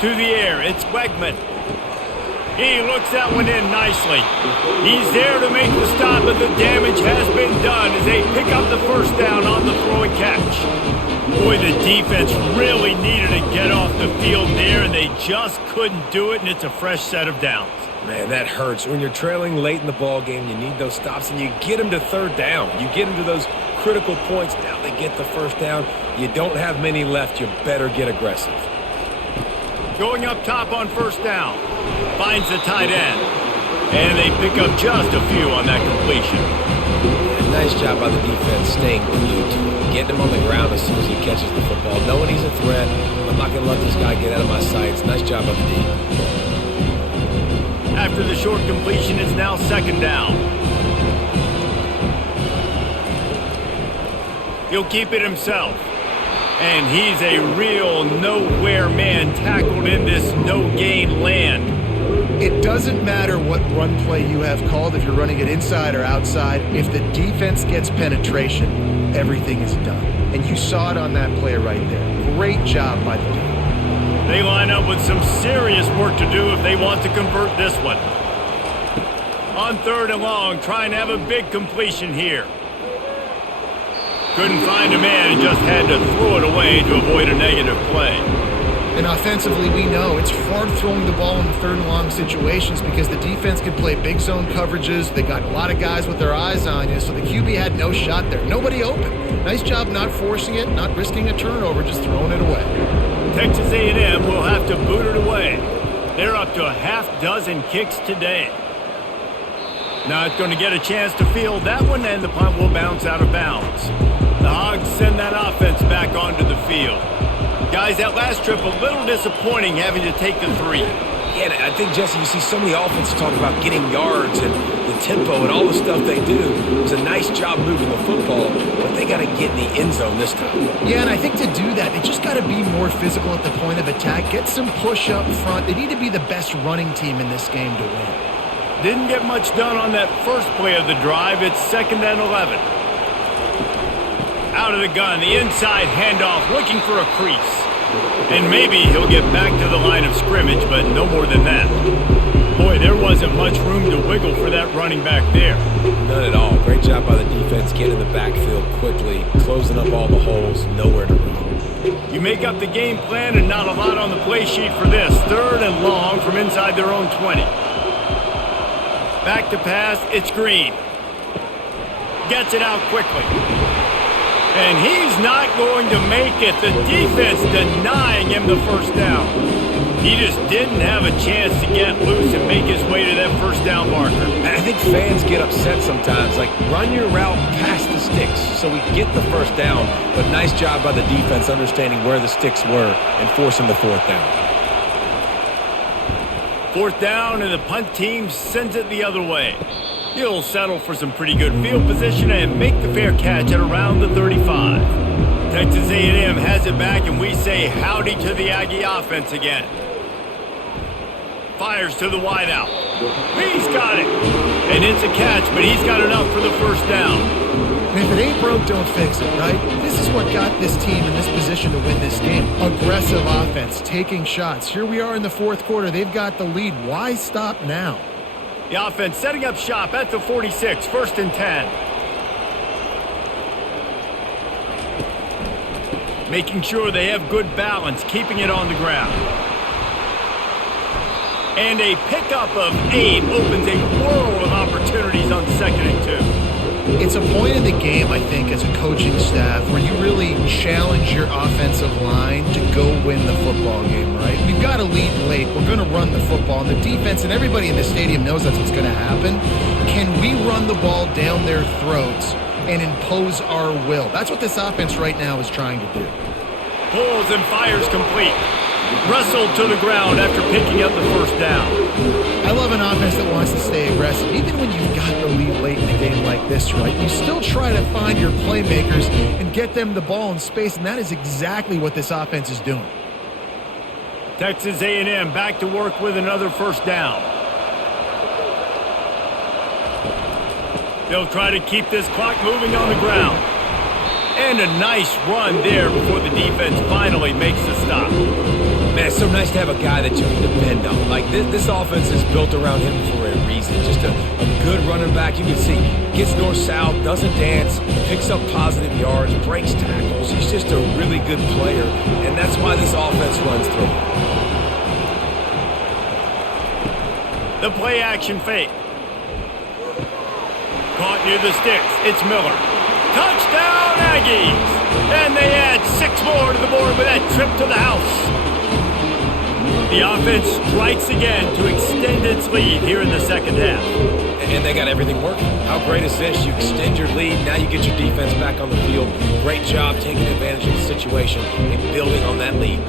To the air, it's Wegman. He looks that one in nicely. He's there to make the stop, but the damage has been done as they pick up the first down on the throw and catch. Boy, the defense really needed to get off the field there, and they just couldn't do it, and it's a fresh set of downs. Man, that hurts. When you're trailing late in the ball game, you need those stops, and you get them to 3rd down. You get them to those critical points. Now they get the first down. You don't have many left. You better get aggressive. Going up top on first down. Finds the tight end. And they pick up just a few on that completion. Yeah, nice job by the defense staying glued to him. Getting him on the ground as soon as he catches the football. Knowing he's a threat. I'm not going to let this guy get out of my sights. Nice job by the D. After the short completion, it's now 2nd down. He'll keep it himself. And he's a real nowhere man tackled in this no-gain land. It doesn't matter what run play you have called, if you're running it inside or outside. If the defense gets penetration, everything is done. And you saw it on that play right there. Great job by the defense. They line up with some serious work to do if they want to convert this one. On 3rd and long, trying to have a big completion here. Couldn't find a man and just had to throw it away to avoid a negative play. And offensively, we know it's hard throwing the ball in 3rd and long situations because the defense can play big zone coverages. They got a lot of guys with their eyes on you, so the QB had no shot there. Nobody open. Nice job not forcing it, not risking a turnover, just throwing it away. Texas A&M will have to boot it away. They're up to a half-dozen kicks today. Not going to get a chance to field that one, and the punt will bounce out of bounds. The Hogs send that offense back onto the field. Guys, that last trip a little disappointing having to take the 3. Yeah, I think, Jesse, you see so many offenses talk about getting yards and the tempo and all the stuff they do. It was a nice job moving the football, but they got to get in the end zone this time. Yeah, and I think to do that, they just got to be more physical at the point of attack. Get some push up front. They need to be the best running team in this game to win. Didn't get much done on that first play of the drive. It's 2nd and 11. Out of the gun, the inside handoff, looking for a crease. And maybe he'll get back to the line of scrimmage, but no more than that. Boy, there wasn't much room to wiggle for that running back there. None at all. Great job by the defense getting in the backfield quickly, closing up all the holes, nowhere to run. You make up the game plan and not a lot on the play sheet for this. 3rd and long from inside their own 20. Back to pass, it's Green. Gets it out quickly. And he's not going to make it. The defense denying him the first down. He just didn't have a chance to get loose and make his way to that first down marker. And I think fans get upset sometimes. Like, run your route past the sticks so we get the first down. But nice job by the defense understanding where the sticks were and forcing the 4th down. 4th down, and the punt team sends it the other way. He'll settle for some pretty good field position and make the fair catch at around the 35. Texas A&M has it back, and we say howdy to the Aggie offense again. Fires to the wideout. He's got it. And it's a catch, but he's got enough for the first down. And if it ain't broke, don't fix it, right? This is what got this team in this position to win this game. Aggressive offense, taking shots. Here we are in the 4th quarter. They've got the lead. Why stop now? The offense setting up shop at the 46, 1st and 10. Making sure they have good balance, keeping it on the ground. And a pickup of 8 opens a world of opportunities on 2nd and 2. It's a point in the game, I think, as a coaching staff where you really challenge your offensive line to go win the football game, right? We've got to lead late. We're going to run the football. And the defense and everybody in the stadium knows that's what's going to happen. Can we run the ball down their throats and impose our will? That's what this offense right now is trying to do. Pulls and fires complete. Wrestled to the ground after picking up the first down. I love an offense that wants to stay aggressive. Even when you've got the lead late in a game like this, right, you still try to find your playmakers and get them the ball in space, and that is exactly what this offense is doing. Texas A&M back to work with another first down. They'll try to keep this clock moving on the ground. And a nice run there before the defense finally makes the stop. Man, it's so nice to have a guy that you can depend on. Like, this offense is built around him for a reason. Just a good running back. You can see gets north-south, doesn't dance, picks up positive yards, breaks tackles. He's just a really good player, and that's why this offense runs through. The play-action fake. Caught near the sticks. It's Miller. Touchdown, Aggies! And they add 6 more to the board with that trip to the house. The offense strikes again to extend its lead here in the second half. And they got everything working. How great is this? You extend your lead. Now you get your defense back on the field. Great job taking advantage of the situation and building on that lead.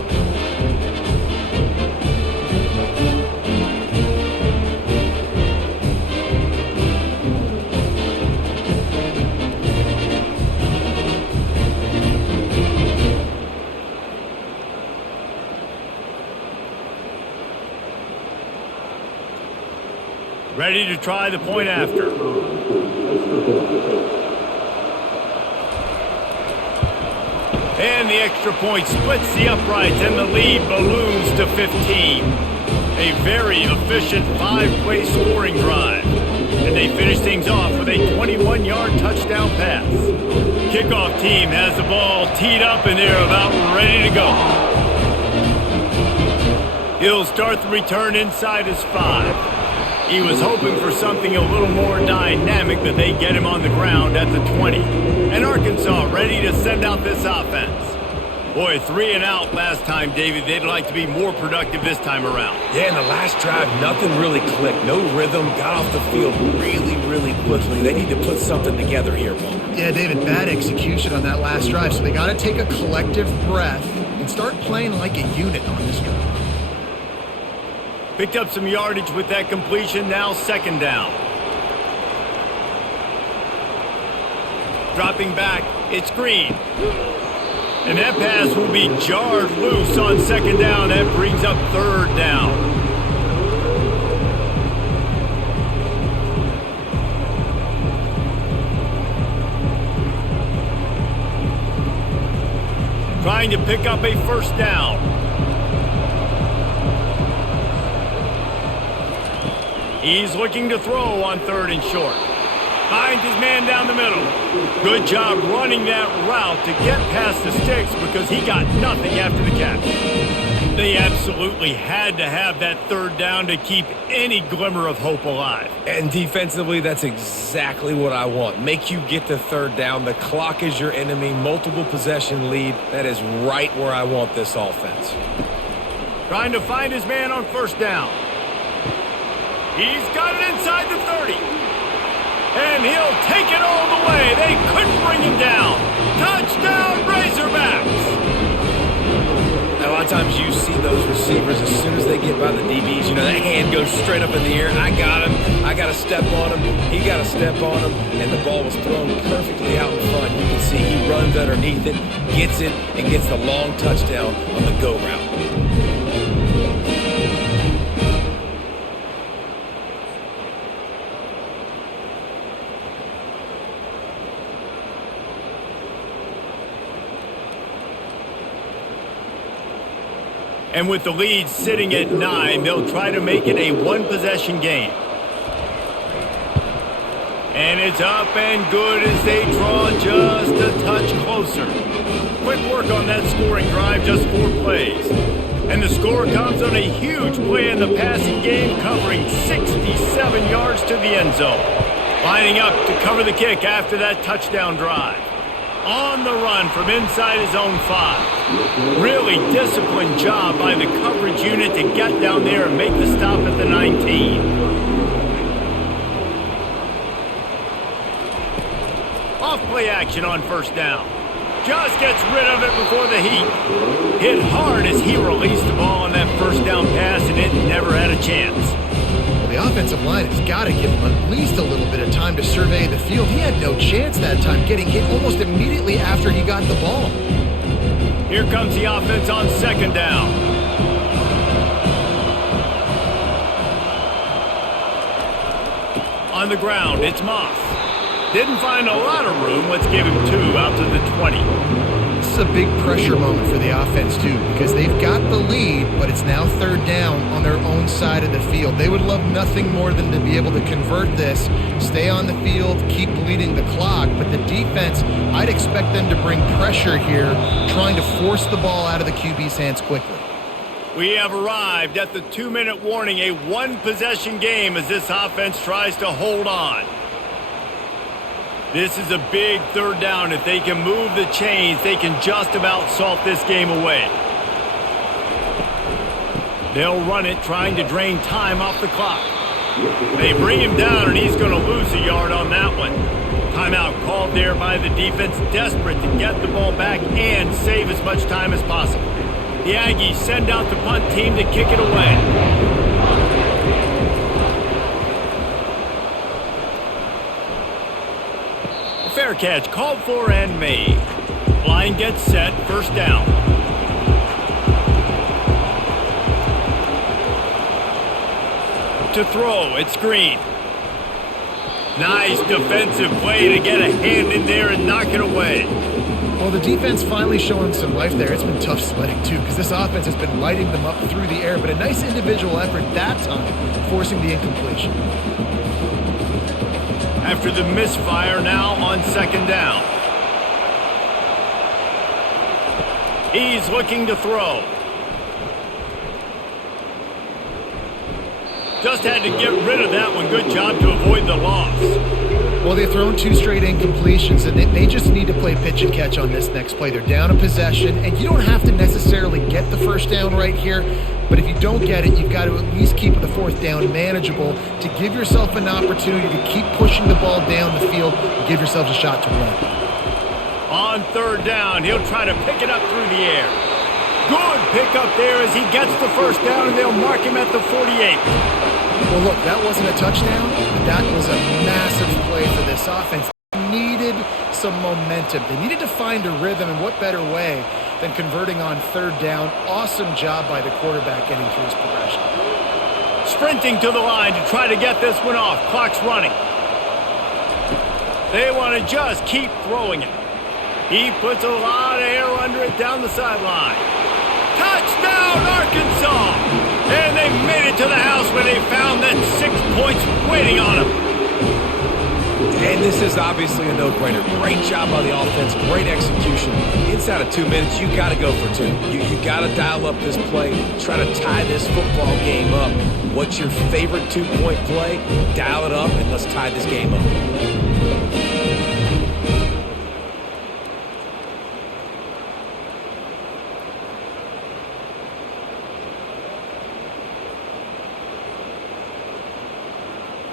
Ready to try the point after. And the extra point splits the uprights and the lead balloons to 15. A very efficient 5-play scoring drive. And they finish things off with a 21-yard touchdown pass. Kickoff team has the ball teed up and they're about ready to go. He'll start the return inside his 5. He was hoping for something a little more dynamic, but they get him on the ground at the 20. And Arkansas ready to send out this offense. Boy, 3 and out last time, David. They'd like to be more productive this time around. Yeah, in the last drive, nothing really clicked. No rhythm, got off the field really, really quickly. They need to put something together here, Paul. Yeah, David, bad execution on that last drive, so they got to take a collective breath and start playing like a unit on this drive. Picked up some yardage with that completion, now second down. Dropping back, it's Green. And that pass will be jarred loose on second down. That brings up third down. Trying to pick up a first down. He's looking to throw on 3rd and short. Finds his man down the middle. Good job running that route to get past the sticks because he got nothing after the catch. They absolutely had to have that 3rd down to keep any glimmer of hope alive. And defensively, that's exactly what I want. Make you get to 3rd down. The clock is your enemy. Multiple possession lead. That is right where I want this offense. Trying to find his man on 1st down. He's got it inside the 30. And he'll take it all the way. They couldn't bring him down. Touchdown, Razorbacks. Now, a lot of times you see those receivers, as soon as they get by the DBs, you know, that hand goes straight up in the air. I got him. I got to step on him. He got to step on him. And the ball was thrown perfectly out in front. You can see he runs underneath it, gets it, and gets the long touchdown on the go route. And with the lead sitting at 9, they'll try to make it a 1-possession game. And it's up and good as they draw just a touch closer. Quick work on that scoring drive, just 4 plays. And the score comes on a huge play in the passing game, covering 67 yards to the end zone. Lining up to cover the kick after that touchdown drive. On the run from inside his own 5. Really disciplined job by the coverage unit to get down there and make the stop at the 19. Off play action on 1st down. Just gets rid of it before the heat. Hit hard as he released the ball on that 1st down pass, and it never had a chance. The The offensive line has got to give him at least a little bit of time to survey the field. He had no chance that time, getting hit almost immediately after he got the ball. Here comes the offense on second down. On the ground, it's Moss. Didn't find a lot of room. Let's give him 2 out to the 20. This is a big pressure moment for the offense, too, because they've got the lead, but it's now third down on their own side of the field. They would love nothing more than to be able to convert this, stay on the field, keep bleeding the clock. But the defense, I'd expect them to bring pressure here, trying to force the ball out of the QB's hands quickly. We have arrived at the 2-minute warning, a one-possession game as this offense tries to hold on. This is a big third down. If they can move the chains, they can just about salt this game away. They'll run it, trying to drain time off the clock. They bring him down, and he's going to lose a yard on that one. Timeout called there by the defense, desperate to get the ball back and save as much time as possible. The Aggies send out the punt team to kick it away. Fair catch called for and made. Line gets set, first down. To throw, it's Green. Nice defensive play to get a hand in there and knock it away. Well, the defense finally showing some life there. It's been tough sledding, too, because this offense has been lighting them up through the air, but a nice individual effort that time, forcing the incompletion. After the misfire, now on second down. He's looking to throw. Just had to get rid of that one. Good job to avoid the loss. Well, they've thrown 2 straight incompletions, and they just need to play pitch and catch on this next play. They're down a possession, and you don't have to necessarily get the first down right here, but if you don't get it, you've got to at least keep the fourth down manageable to give yourself an opportunity to keep pushing the ball down the field and give yourself a shot to win. On third down, he'll try to pick it up through the air. Good pickup there as he gets the first down, and they'll mark him at the 48. Well, look, that wasn't a touchdown, but that was a massive play for this offense. They needed some momentum. They needed to find a rhythm, and what better way than converting on third down. Awesome job by the quarterback getting through his progression. Sprinting to the line to try to get this one off. Clock's running. They want to just keep throwing it. He puts a lot of air under it down the sideline. Touchdown, Arkansas! And they made it to the house where they found that 6 points waiting on them. And this is obviously a no-brainer. Great job by the offense, great execution. Inside of 2 minutes, you got to go for 2. You got to dial up this play, try to tie this football game up. What's your favorite 2-point play? Dial it up, and let's tie this game up.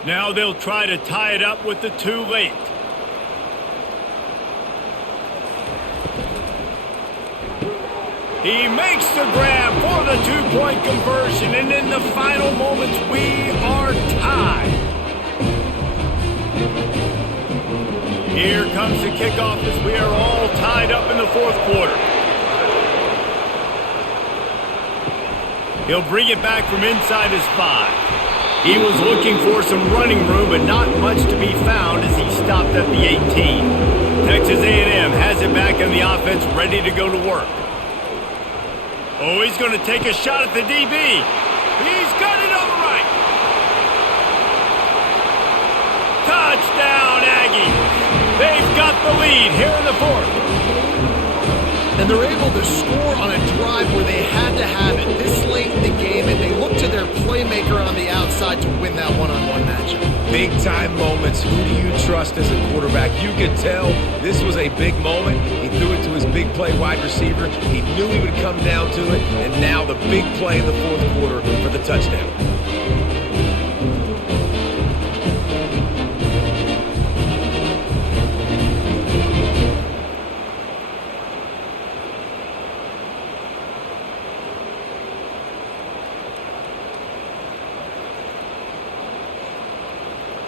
Now they'll try to tie it up with the 2 late. He makes the grab for the 2-point conversion, and in the final moments, we are tied. Here comes the kickoff as we are all tied up in the fourth quarter. He'll bring it back from inside his 5. He was looking for some running room, but not much to be found as he stopped at the 18. Texas A&M has it back in the offense, ready to go to work. Oh, he's going to take a shot at the DB. He's got it on the right. Touchdown, Aggies. They've got the lead here in the fourth. And they're able to score on a drive where they had to have it this late in the game, and they look to their playmaker on the outside to win that one-on-one matchup. Big-time moments. Who do you trust as a quarterback? You could tell this was a big moment. He threw it to his big play wide receiver. He knew he would come down to it, and now the big play in the fourth quarter for the touchdown.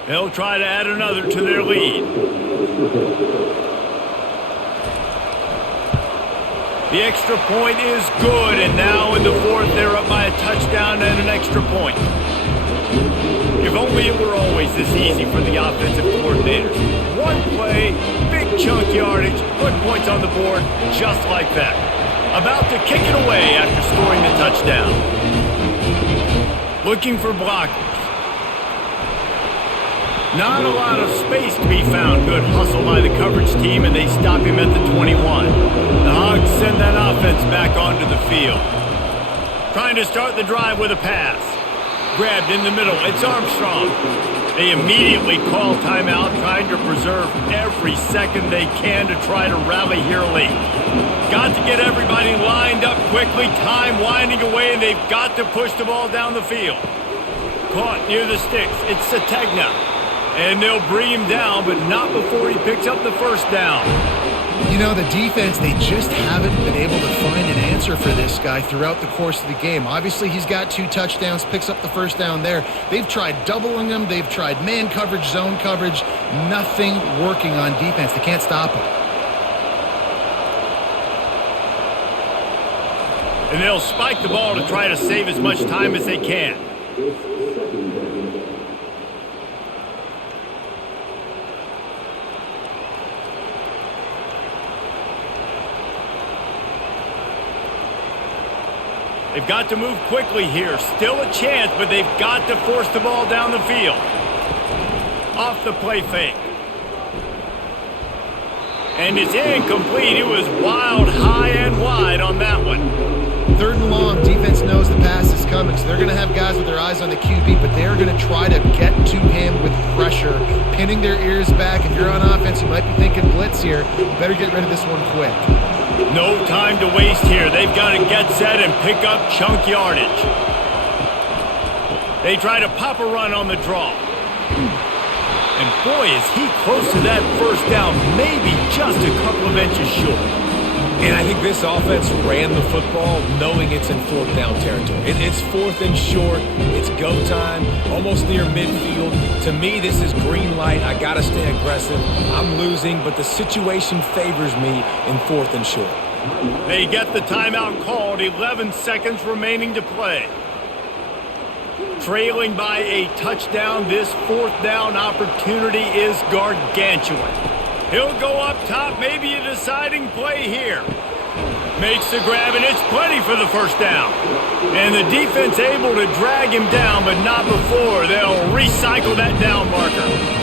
They'll try to add another to their lead. The extra point is good, and now in the fourth, they're up by a touchdown and an extra point. If only it were always this easy for the offensive coordinators. One play, big chunk yardage, put points on the board, just like that. About to kick it away after scoring the touchdown. Looking for blockers. Not a lot of space to be found. Good hustle by the coverage team, and they stop him at the 21. The Hogs send that offense back onto the field. Trying to start the drive with a pass. Grabbed in the middle. It's Armstrong. They immediately call timeout, trying to preserve every second they can to try to rally here late. Got to get everybody lined up quickly. Time winding away, and they've got to push the ball down the field. Caught near the sticks. It's Sategna. And they'll bring him down, but not before he picks up the first down. You know, the defense, they just haven't been able to find an answer for this guy throughout the course of the game. Obviously, he's got 2 touchdowns, picks up the first down there. They've tried doubling him. They've tried man coverage, zone coverage. Nothing working on defense. They can't stop him. And they'll spike the ball to try to save as much time as they can. They've got to move quickly here. Still a chance, but they've got to force the ball down the field. Off the play fake. And it's incomplete. It was wild, high and wide on that one. 3rd and long, defense knows the pass is coming, so they're going to have guys with their eyes on the QB, but they're going to try to get to him with pressure, pinning their ears back. If you're on offense, you might be thinking blitz here. You better get rid of this one quick. No time to waste here. They've got to get set and pick up chunk yardage. They try to pop a run on the draw. And boy, is he close to that first down, maybe just a couple of inches short. And I think this offense ran the football knowing it's in 4th down territory. It's 4th and short. It's go time, almost near midfield. To me, this is green light. I got to stay aggressive. I'm losing, but the situation favors me in 4th and short. They get the timeout called. 11 seconds remaining to play. Trailing by a touchdown, this 4th down opportunity is gargantuan. He'll go up top, maybe a deciding play here. Makes the grab, and it's plenty for the first down. And the defense able to drag him down, but not before. They'll recycle that down marker.